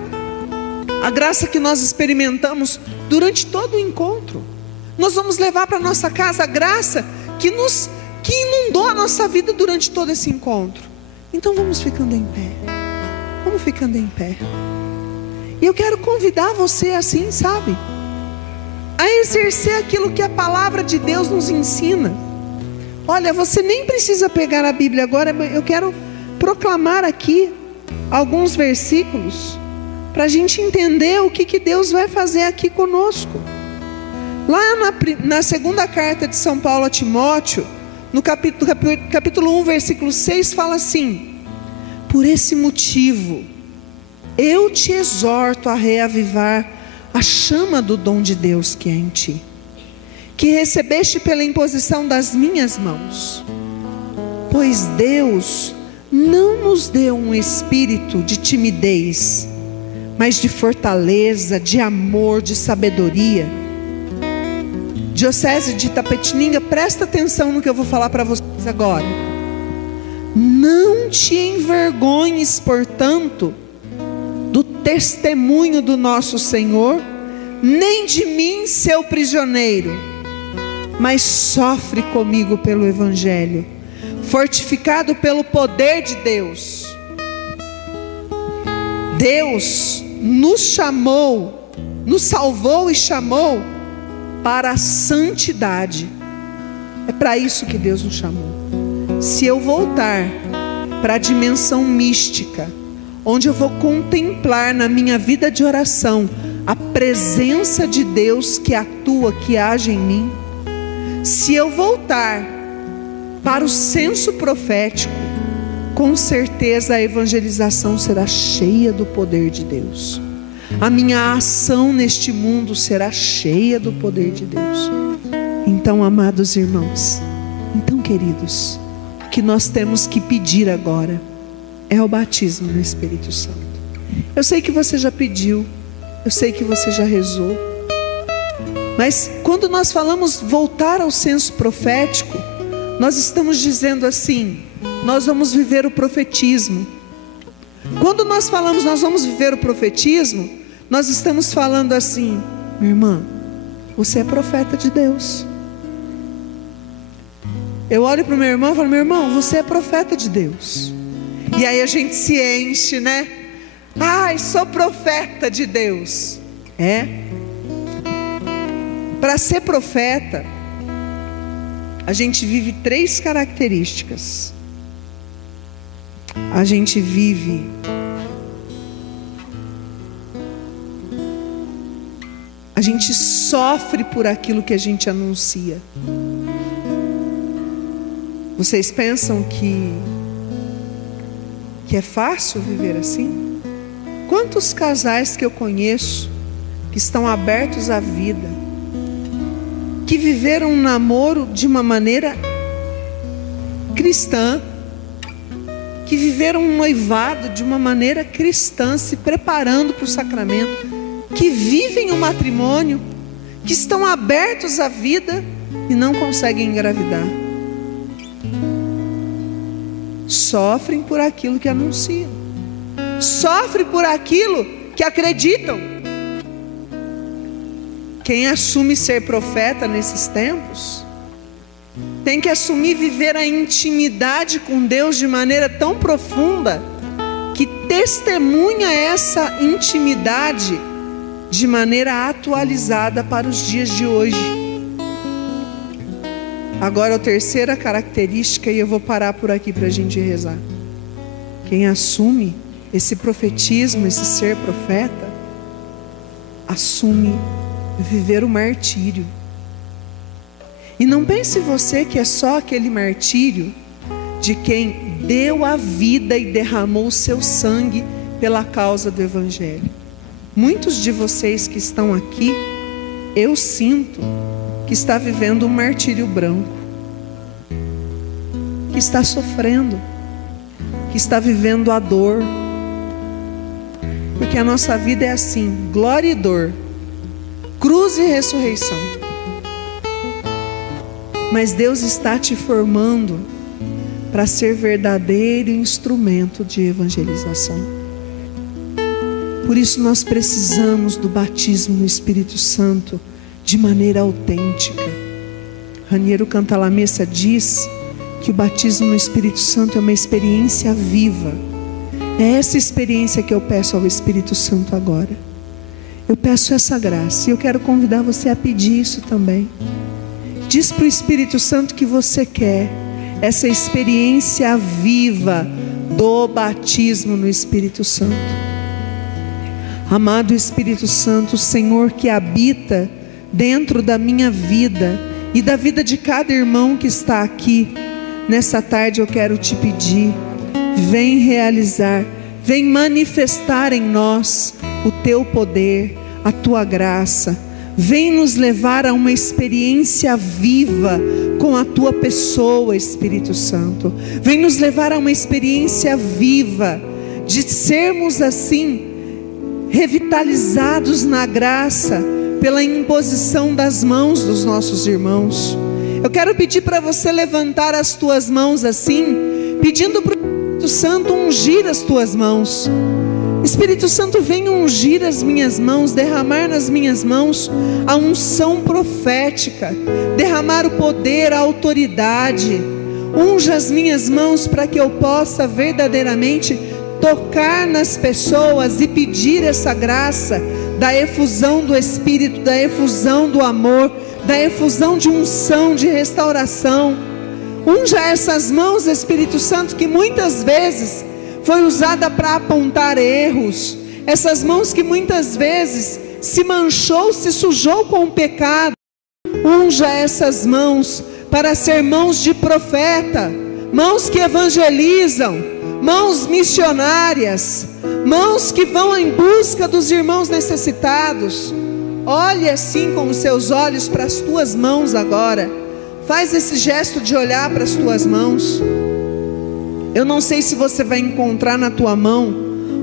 a graça que nós experimentamos durante todo o encontro. Nós vamos levar para a nossa casa a graça que inundou a nossa vida durante todo esse encontro. Então vamos ficando em pé. Vamos ficando em pé. E eu quero convidar você assim, sabe, a exercer aquilo que a palavra de Deus nos ensina. Olha, você nem precisa pegar a Bíblia agora, eu quero proclamar aqui alguns versículos para a gente entender o que Deus vai fazer aqui conosco. Lá na segunda carta de São Paulo a Timóteo, no capítulo 1, versículo 6, fala assim: por esse motivo, eu te exorto a reavivar a chama do dom de Deus que é em ti, que recebeste pela imposição das minhas mãos. Pois Deus não nos deu um espírito de timidez, mas de fortaleza, de amor, de sabedoria. Diocese de Itapetininga, presta atenção no que eu vou falar para vocês agora. Não te envergonhes, portanto, do testemunho do nosso Senhor, nem de mim, seu prisioneiro, mas sofre comigo pelo Evangelho, fortificado pelo poder de Deus. Deus nos chamou, nos salvou e chamou para a santidade. É para isso que Deus nos chamou. Se eu voltar para a dimensão mística, onde eu vou contemplar na minha vida de oração a presença de Deus que atua, que age em mim, se eu voltar para o senso profético, com certeza a evangelização será cheia do poder de Deus. A minha ação neste mundo será cheia do poder de Deus. Então, amados irmãos, então, queridos, o que nós temos que pedir agora é o batismo no Espírito Santo. Eu sei que você já pediu, eu sei que você já rezou, mas quando nós falamos voltar ao senso profético, nós estamos dizendo assim: nós vamos viver o profetismo. Quando nós falamos nós vamos viver o profetismo, nós estamos falando assim: minha irmã, você é profeta de Deus. Eu olho para o meu irmão e falo: meu irmão, você é profeta de Deus. E aí a gente se enche, né? Ai, sou profeta de Deus. Para ser profeta, a gente vive 3 características. A gente vive a gente sofre por aquilo que a gente anuncia. Vocês pensam que é fácil viver assim? Quantos casais que eu conheço que estão abertos à vida, que viveram um namoro de uma maneira cristã, que viveram um noivado de uma maneira cristã, se preparando para o sacramento, que vivem o matrimônio, que estão abertos à vida e não conseguem engravidar. Sofrem por aquilo que anunciam, sofrem por aquilo que acreditam. Quem assume ser profeta nesses tempos tem que assumir viver a intimidade com Deus de maneira tão profunda que testemunha essa intimidade de maneira atualizada para os dias de hoje. Agora a terceira característica, e eu vou parar por aqui para a gente rezar. Quem assume esse profetismo, esse ser profeta, assume viver o martírio. E não pense você que é só aquele martírio de quem deu a vida e derramou o seu sangue pela causa do Evangelho. Muitos de vocês que estão aqui, eu sinto que está vivendo um martírio branco, que está sofrendo, que está vivendo a dor, porque a nossa vida é assim: glória e dor, cruz e ressurreição. Mas Deus está te formando para ser verdadeiro instrumento de evangelização. Por isso nós precisamos do batismo no Espírito Santo de maneira autêntica. Raniero Cantalamessa diz que o batismo no Espírito Santo é uma experiência viva. É essa experiência que eu peço ao Espírito Santo agora. Eu peço essa graça e eu quero convidar você a pedir isso também. Diz para o Espírito Santo que você quer essa experiência viva, do batismo no Espírito Santo. Amado Espírito Santo, Senhor que habita dentro da minha vida e da vida de cada irmão que está aqui, nessa tarde eu quero te pedir, vem realizar, vem manifestar em nós o teu poder, a tua graça, vem nos levar a uma experiência viva com a tua pessoa, Espírito Santo, vem nos levar a uma experiência viva, de sermos assim, revitalizados na graça, pela imposição das mãos dos nossos irmãos. Eu quero pedir para você levantar as tuas mãos assim, pedindo para o Espírito Santo ungir as tuas mãos. Espírito Santo, vem ungir as minhas mãos, derramar nas minhas mãos a unção profética, derramar o poder, a autoridade. Unja as minhas mãos para que eu possa verdadeiramente tocar nas pessoas e pedir essa graça da efusão do Espírito, da efusão do amor, da efusão de unção, de restauração. Unja essas mãos, Espírito Santo, que muitas vezes foi usada para apontar erros, essas mãos que muitas vezes se manchou, se sujou com o pecado. Unja essas mãos para ser mãos de profeta, mãos que evangelizam, mãos missionárias, mãos que vão em busca dos irmãos necessitados. Olhe assim com os seus olhos para as tuas mãos agora. Faz esse gesto de olhar para as tuas mãos. Eu não sei se você vai encontrar na tua mão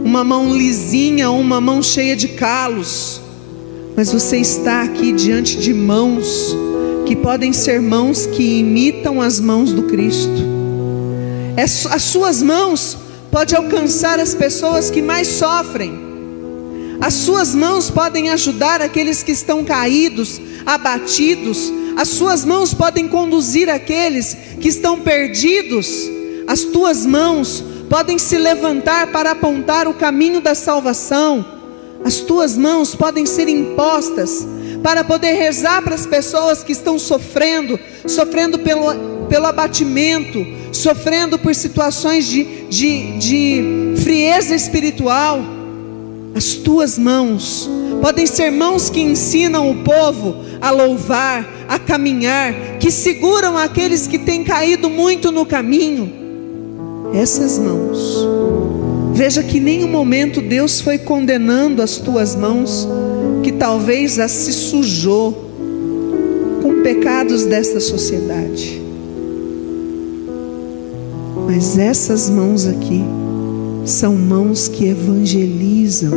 uma mão lisinha ou uma mão cheia de calos, mas você está aqui diante de mãos que podem ser mãos que imitam as mãos do Cristo. As suas mãos podem alcançar as pessoas que mais sofrem. As suas mãos podem ajudar aqueles que estão caídos, abatidos. As suas mãos podem conduzir aqueles que estão perdidos. As tuas mãos podem se levantar para apontar o caminho da salvação. As tuas mãos podem ser impostas para poder rezar para as pessoas que estão sofrendo pelo abatimento, sofrendo por situações de frieza espiritual. As tuas mãos podem ser mãos que ensinam o povo a louvar, a caminhar, que seguram aqueles que têm caído muito no caminho. Essas mãos, veja que em nenhum momento Deus foi condenando as tuas mãos, que talvez as se sujou com pecados desta sociedade. Mas essas mãos aqui são mãos que evangelizam,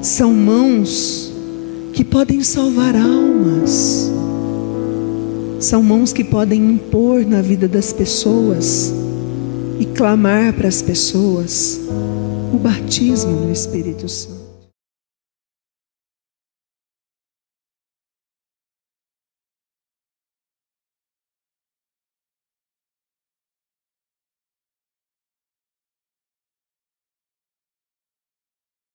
são mãos que podem salvar almas, são mãos que podem impor na vida das pessoas e clamar para as pessoas o batismo no Espírito Santo.